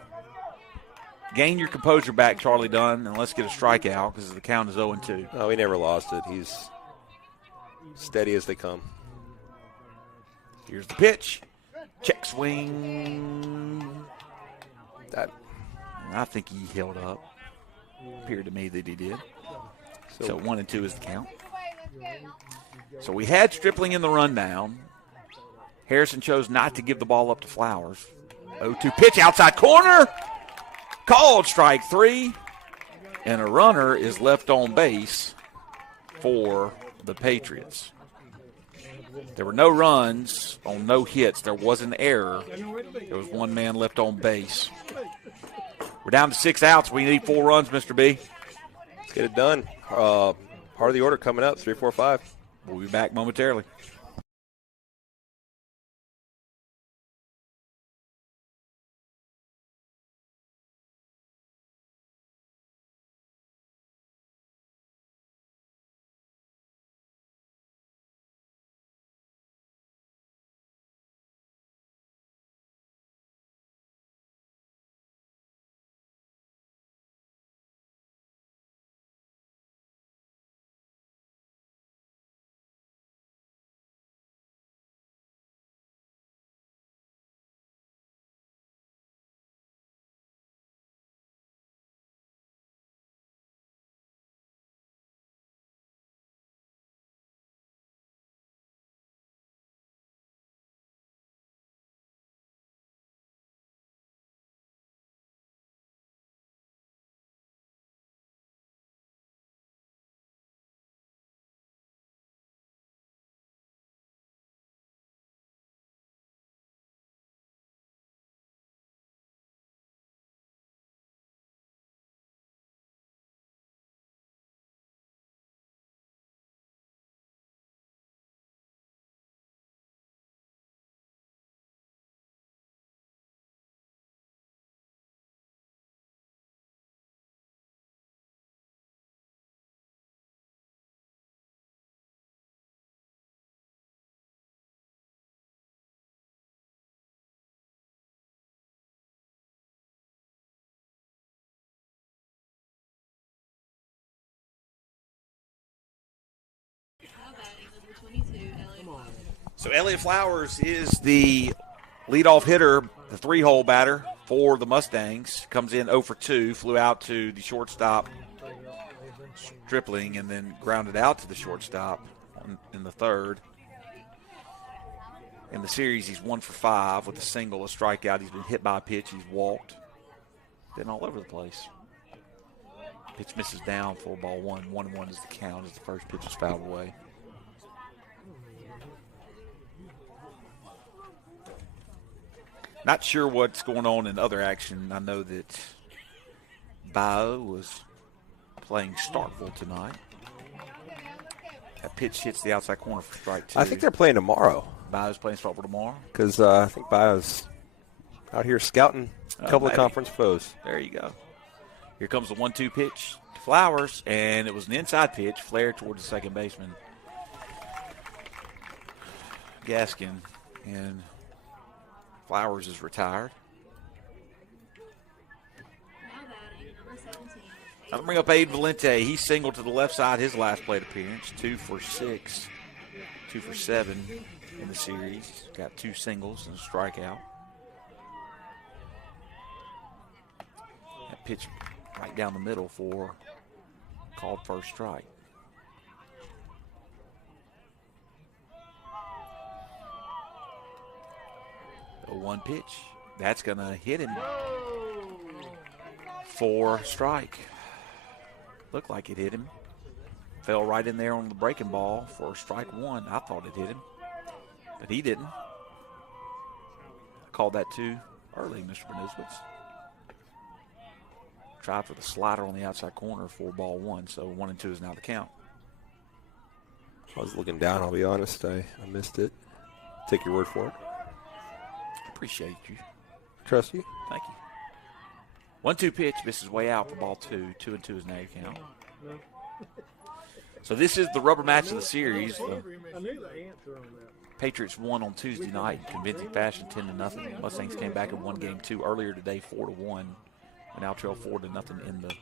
gain your composure back, Charlie Dunn, and let's get a strikeout because the count is 0-2. No, he never lost it. He's steady as they come. Here's the pitch. Check swing. I think he held up. Appeared to me that he did. So 1-2 is the count. So we had Stripling in the rundown. Harrison chose not to give the ball up to Flowers. 0-2 pitch outside corner. Called strike 3. And a runner is left on base for the Patriots. There were no runs on no hits. There was an error. There was 1 man left on base. We're down to 6 outs. We need 4 runs, Mr. B. Let's get it done. Part of the order coming up, 3, 4, 5. We'll be back momentarily. Now batting number 22, Elliot Flowers. So Elliott Flowers is the leadoff hitter, the 3-hole batter for the Mustangs. Comes in 0 for 2, flew out to the shortstop, Stripling, and then grounded out to the shortstop in the third. In the series, he's 1 for 5 with a single, a strikeout. He's been hit by a pitch. He's walked. Been all over the place. Pitch misses down for ball 1. 1-1 is the count as the first pitch is fouled away. Not sure what's going on in other action. I know that Bio was playing Starkville tonight. That pitch hits the outside corner for strike 2. I think they're playing tomorrow. Bio's playing Starkville tomorrow. Because I think Bio's out here scouting a couple of maybe. conference foes. There you go. Here comes the 1-2 pitch to Flowers, and it was an inside pitch, flared towards the second baseman, Gaskin, and Flowers is retired. Now batting number 17. I'll bring up Abe Valente. He singled to the left side his last plate appearance, 2 for 6, 2 for 7 in the series. Got 2 singles and a strikeout. That pitch right down the middle for called first strike. The 1 pitch. That's going to hit him for strike. Looked like it hit him. Fell right in there on the breaking ball for strike 1. I thought it hit him, but he didn't. I called that too early, Mr. Benizwitz. Tried for the slider on the outside corner for ball 1, so 1 and 2 is now the count. I was looking down, I'll be honest. I missed it. Take your word for it. Appreciate you. Trust you. Thank you. 1-2 pitch, misses way out for ball 2. 2 and 2 is now your count. So this is the rubber match of the series. The I knew the answer on that. Patriots won on Tuesday night in convincing fashion, 10-0. Mustangs came back and won game 2 earlier today, 4-1. And now trail 4-0 in the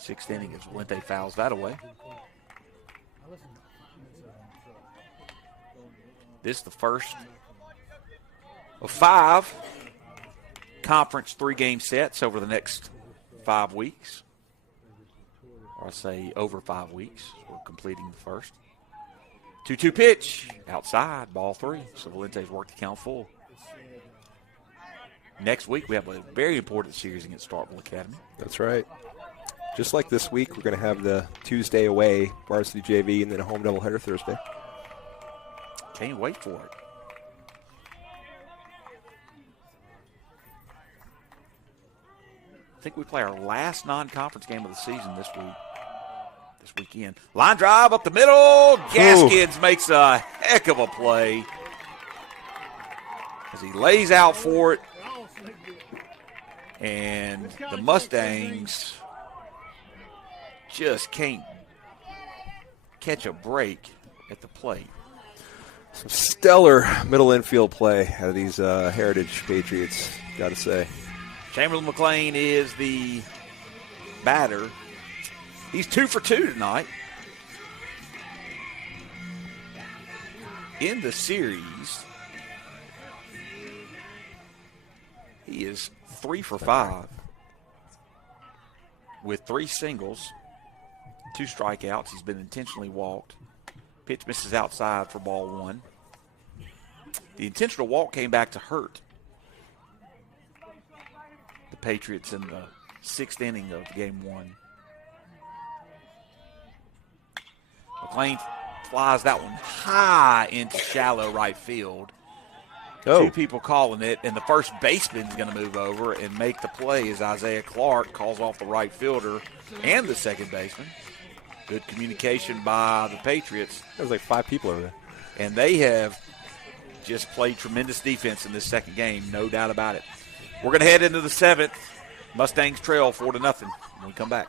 6th inning as Valente fouls that away. This is the first of 5 conference 3-game sets over the next 5 weeks. Or I say over 5 weeks. We're completing the first. 2-2 pitch. Outside, ball 3. So Valente's worked the count full. Next week, we have a very important series against Starkville Academy. That's right. Just like this week, we're going to have the Tuesday away varsity JV and then a home doubleheader Thursday. Can't wait for it. I think we play our last non-conference game of the season this week. this weekend. Line drive up the middle. Gaskins makes a heck of a play as he lays out for it. And the Mustangs just can't catch a break at the plate. Some stellar middle infield play out of these Heritage Patriots, got to say. Chamberlain McLean is the batter. He's 2 for 2 tonight. In the series, he is 3 for 5 with 3 singles, 2 strikeouts. He's been intentionally walked. Pitch misses outside for ball 1. The intentional walk came back to hurt the Patriots in the 6th inning of game 1. McLean flies that one high into shallow right field. 2 people calling it, and the first baseman's going to move over and make the play as Isaiah Clark calls off the right fielder and the second baseman. Good communication by the Patriots. There's like 5 people over there. And they have just played tremendous defense in this second game, no doubt about it. We're going to head into the 7th. Mustangs trail 4-0 when we come back.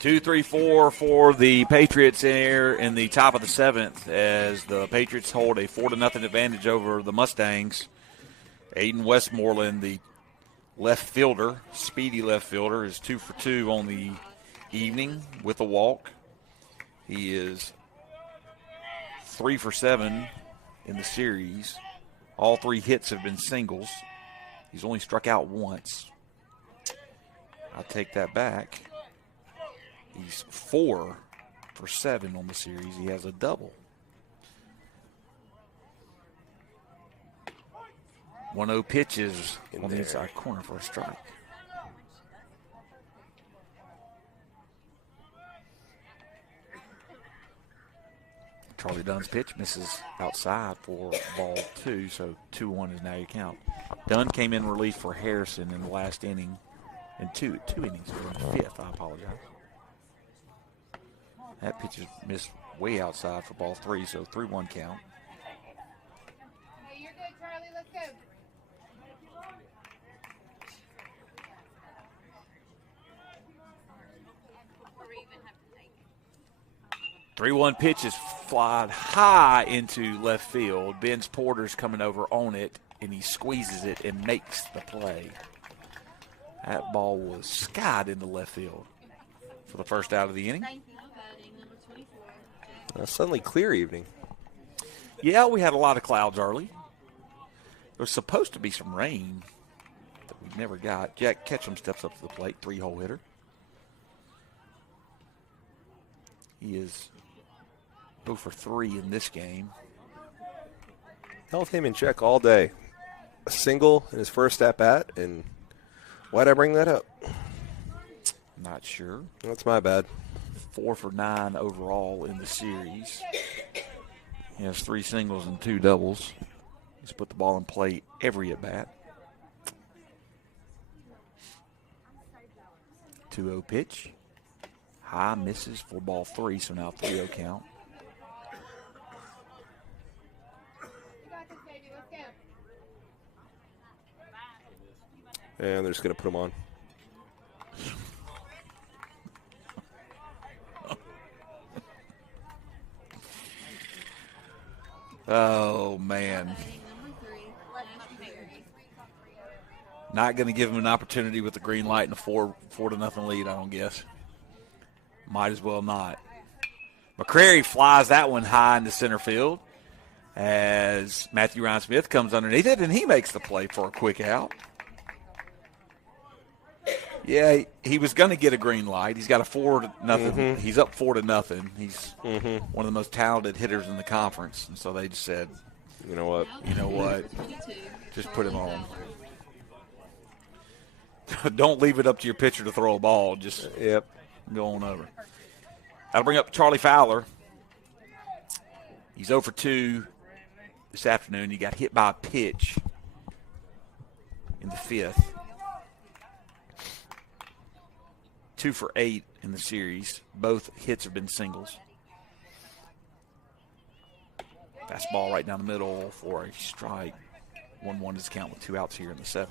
Two, three, four for the Patriots here in the top of the 7th as the Patriots hold a 4-0 advantage over the Mustangs. Aiden Westmoreland, the left fielder, speedy left fielder, is 2 for 2 on the evening with a walk. He is 3 for 7 in the series. All 3 hits have been singles. He's only struck out once. I'll take that back. He's 4 for 7 on the series. He has a double. 1-0 pitches on the inside corner for a strike. Charlie Dunn's pitch misses outside for ball 2, so 2-1 is now your count. Dunn came in relief for Harrison in the last inning, in two innings, or in the 5th, I apologize. That pitch is missed way outside for ball 3, so 3-1 count. Hey, you're good, Charlie. Let's go. 3-1 pitch is flied high into left field. Ben's Porter's coming over on it, and he squeezes it and makes the play. That ball was skied into left field. for the first out of the inning. Now batting number 24. A suddenly clear evening. Yeah, we had a lot of clouds early. There was supposed to be some rain that we never got. Jack Ketchum steps up to the plate, 3-hole hitter. He is 0 for 3 in this game. Held him in check all day. A single in his first at-bat, and why'd I bring that up? Not sure. That's my bad. 4 for 9 overall in the series. He has 3 singles and 2 doubles. He's put the ball in play every at-bat. 2-0 pitch. High misses for ball 3, so now 3-0 count. And they're just going to put him on. Oh, man. Batting number 3. Ashton Berry. Not going to give him an opportunity with the green light and a 4-0 lead, I don't guess. Might as well not. McCrary flies that one high into center field as Matthew Ryan Smith comes underneath it, and he makes the play for a quick out. Yeah, he was going to get a green light. He's got a 4-0. Mm-hmm. He's up 4-0. He's one of the most talented hitters in the conference, and so they just said, You know what? Now just put him on. Don't leave it up to your pitcher to throw a ball. Just Yep. go on over. That'll bring up Charlie Fowler. He's 0 for 2 this afternoon. He got hit by a pitch in the 5th. 2 for 8 in the series. Both hits have been singles. Fastball right down the middle for a strike. 1-1 is the count with 2 outs here in the 7th.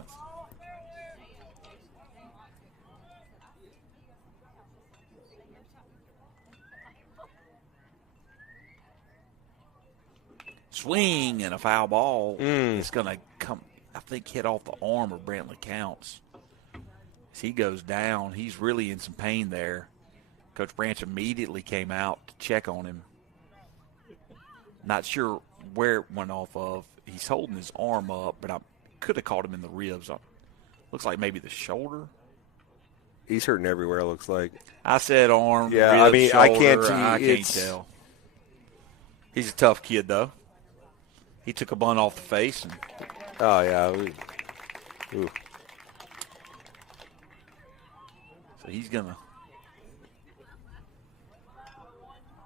Swing and a foul ball. It's going to come, I think, hit off the arm of Brantley Counts. As he goes down, he's really in some pain there. Coach Branch immediately came out to check on him. Not sure where it went off of. He's holding his arm up, but I could have caught him in the ribs. Looks like maybe the shoulder. He's hurting everywhere, it looks like. I said arm, Yeah, ribs, I mean, shoulder. I can't Tell. He's a tough kid, though. He took a bunt off the face. And Oh, yeah. Ooh. so he's going to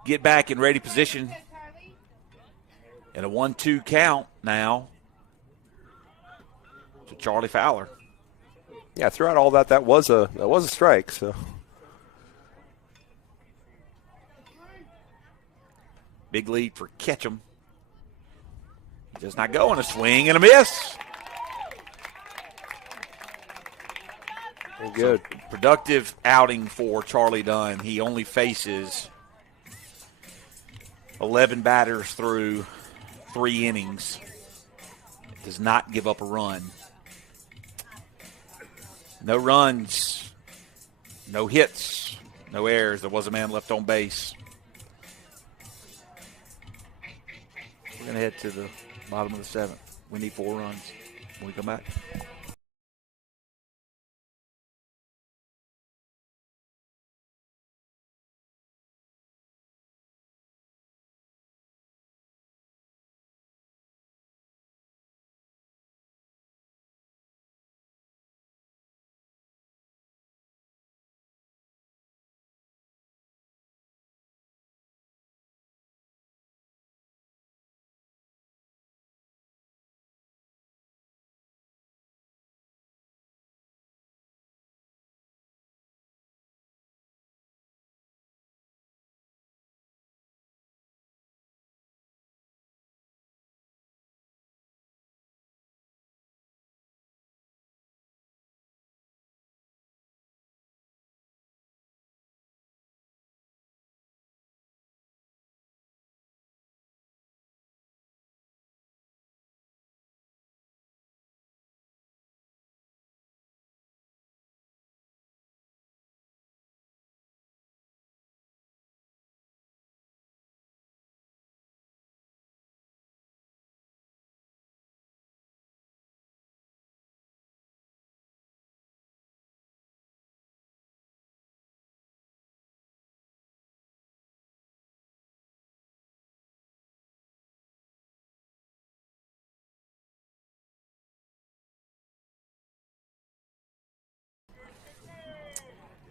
get back in ready position. And a 1-2 count now to Charlie Fowler. Yeah, throughout all that was a strike. So Big lead for Ketchum. He does not go on a swing and a miss. very good. So, productive outing for Charlie Dunn. He only faces 11 batters through 3 innings. Does not give up a run. No runs, no hits, no errors. There was a man left on base. We're going to head to the bottom of the 7th. We need 4 runs when we come back.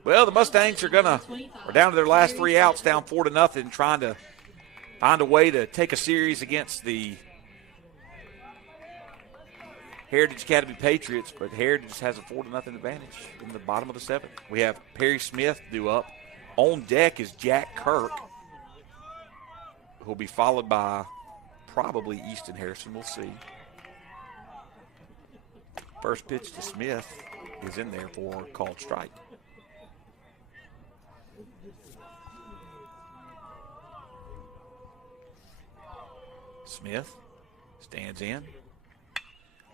Well, the Mustangs are down to their last 3 outs, down 4-0, trying to find a way to take a series against the Heritage Academy Patriots, but Heritage has a 4-0 advantage in the bottom of the 7th. We have Perry Smith due up. On deck is Jack Kirk, who'll be followed by probably Easton Harrison. We'll see. First pitch to Smith is in there for a called strike. Smith stands in.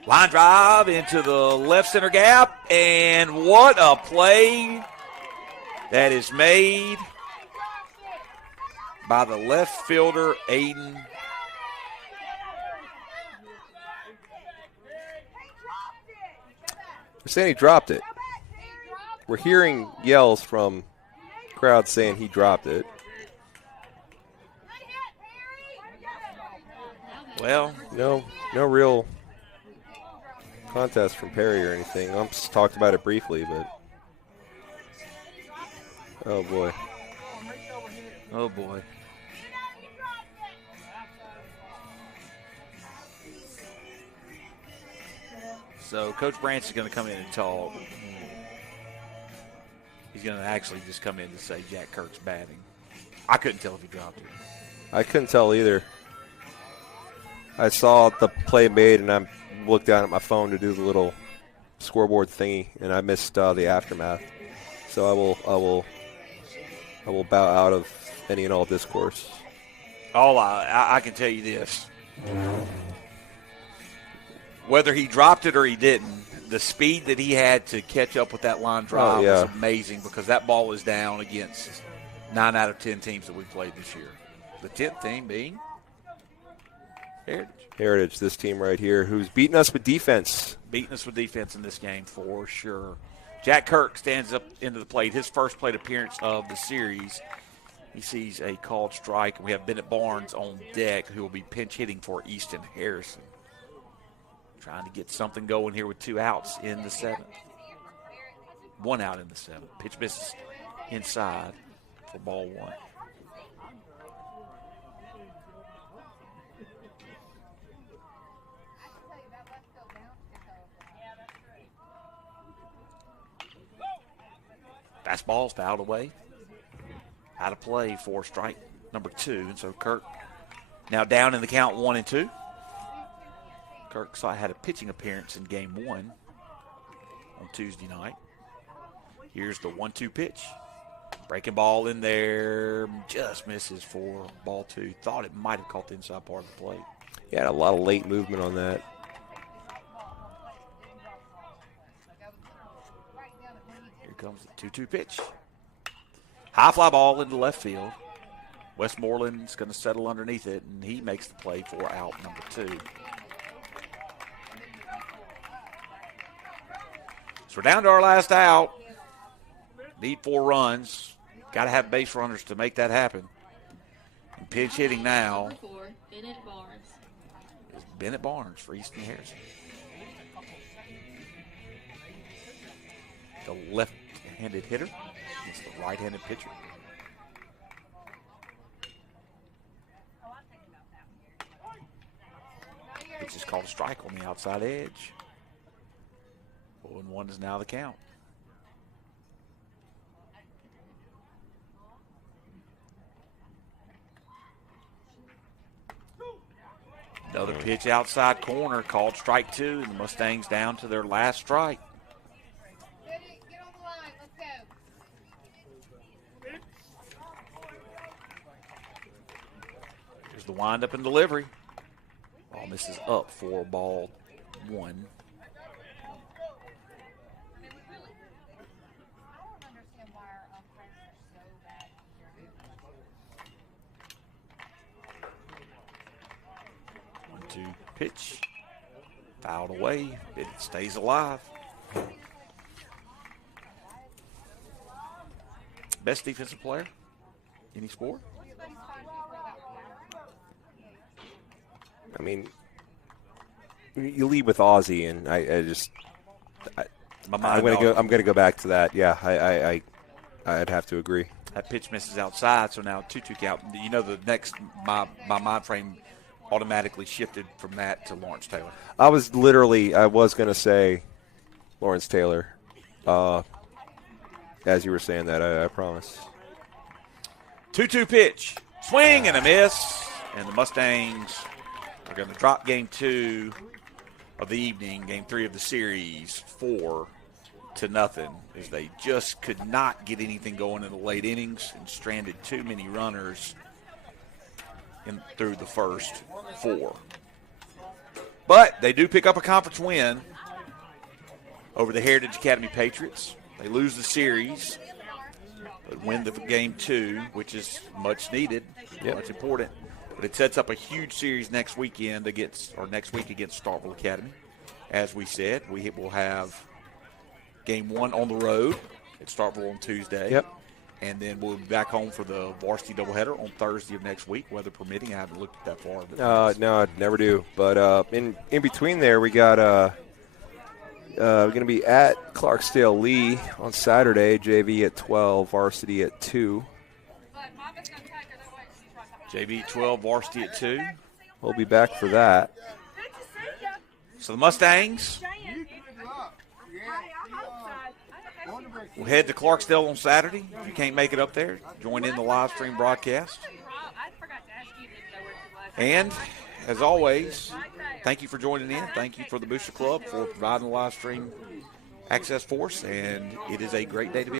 Line drive into the left center gap, and what a play that is made by the left fielder, Aiden. They're saying he dropped it. We're hearing yells from crowd saying he dropped it. Well, no real contest from Perry or anything. Umps talked about it briefly, but oh boy. Oh boy. So Coach Branch is going to come in and talk. He's going to actually just come in to say Jack Kirk's batting. I couldn't tell if he dropped it. I couldn't tell either. I saw the play made, and I looked down at my phone to do the little scoreboard thingy, and I missed the aftermath. So I will bow out of any and all discourse. I can tell you this. Whether he dropped it or he didn't, the speed that he had to catch up with that line drive was amazing, because that ball is down against 9 out of 10 teams that we played this year. The 10th team being Heritage, this team right here, who's beating us with defense. Beating us with defense in this game for sure. Jack Kirk stands up into the plate. His first plate appearance of the series. He sees a called strike, and we have Bennett Barnes on deck, who will be pinch hitting for Easton Harrison. Trying to get something going here with 2 outs in the 7th. 1 out in the 7th. Pitch misses inside for ball 1. Fastball's fouled away. Out of play for strike number 2. And so Kirk now down in the count 1-2. Kirk had a pitching appearance in game 1 on Tuesday night. Here's the 1-2 pitch. Breaking ball in there. Just misses for ball 2. Thought it might have caught the inside part of the plate. He had a lot of late movement on that. Here comes the 2-2 pitch. High fly ball into left field. Westmoreland's going to settle underneath it, and he makes the play for out number 2. So we're down to our last out. Need 4 runs. Got to have base runners to make that happen. And pinch hitting now is Bennett Barnes for Easton Harrison. The left-handed hitter against the right-handed pitcher. Pitch is called a strike on the outside edge. 0-1 is now the count. Another pitch outside corner called strike 2, and the Mustangs down to their last strike. Get on the line. Let's go. Here's the windup and delivery. Ball misses up for ball 1. Pitch fouled away. It stays alive. Best defensive player? Any sport? I mean, you lead with Ozzie, and I'm gonna go back to that. Yeah, I'd have to agree. That pitch misses outside, so now 2-2 count. You know, the next my mind frame automatically shifted from that to Lawrence Taylor. I was going to say Lawrence Taylor. As you were saying that, I promise. 2-2 pitch. Swing and a miss. And the Mustangs are going to drop game 2 of the evening, game 3 of the series, 4-0, as they just could not get anything going in the late innings and stranded too many runners through the first 4. But they do pick up a conference win over the Heritage Academy Patriots. They lose the series, but win the game 2, which is much needed, much important. But it sets up a huge series next week against Starkville Academy. As we said, we will have game 1 on the road at Starkville on Tuesday. Yep. And then we'll be back home for the varsity doubleheader on Thursday of next week, weather permitting. I haven't looked at that far. No, I never do. But in between there, we got we're going to be at Clarksdale Lee on Saturday, JV at 12, varsity at 2. JV 12, varsity at 2. We'll be back for that. So the Mustangs will head to Clarksdale on Saturday. If you can't make it up there, join in the live stream broadcast. And, as always, thank you for joining in. Thank you for the Booster Club for providing the live stream access for us. And it is a great day to be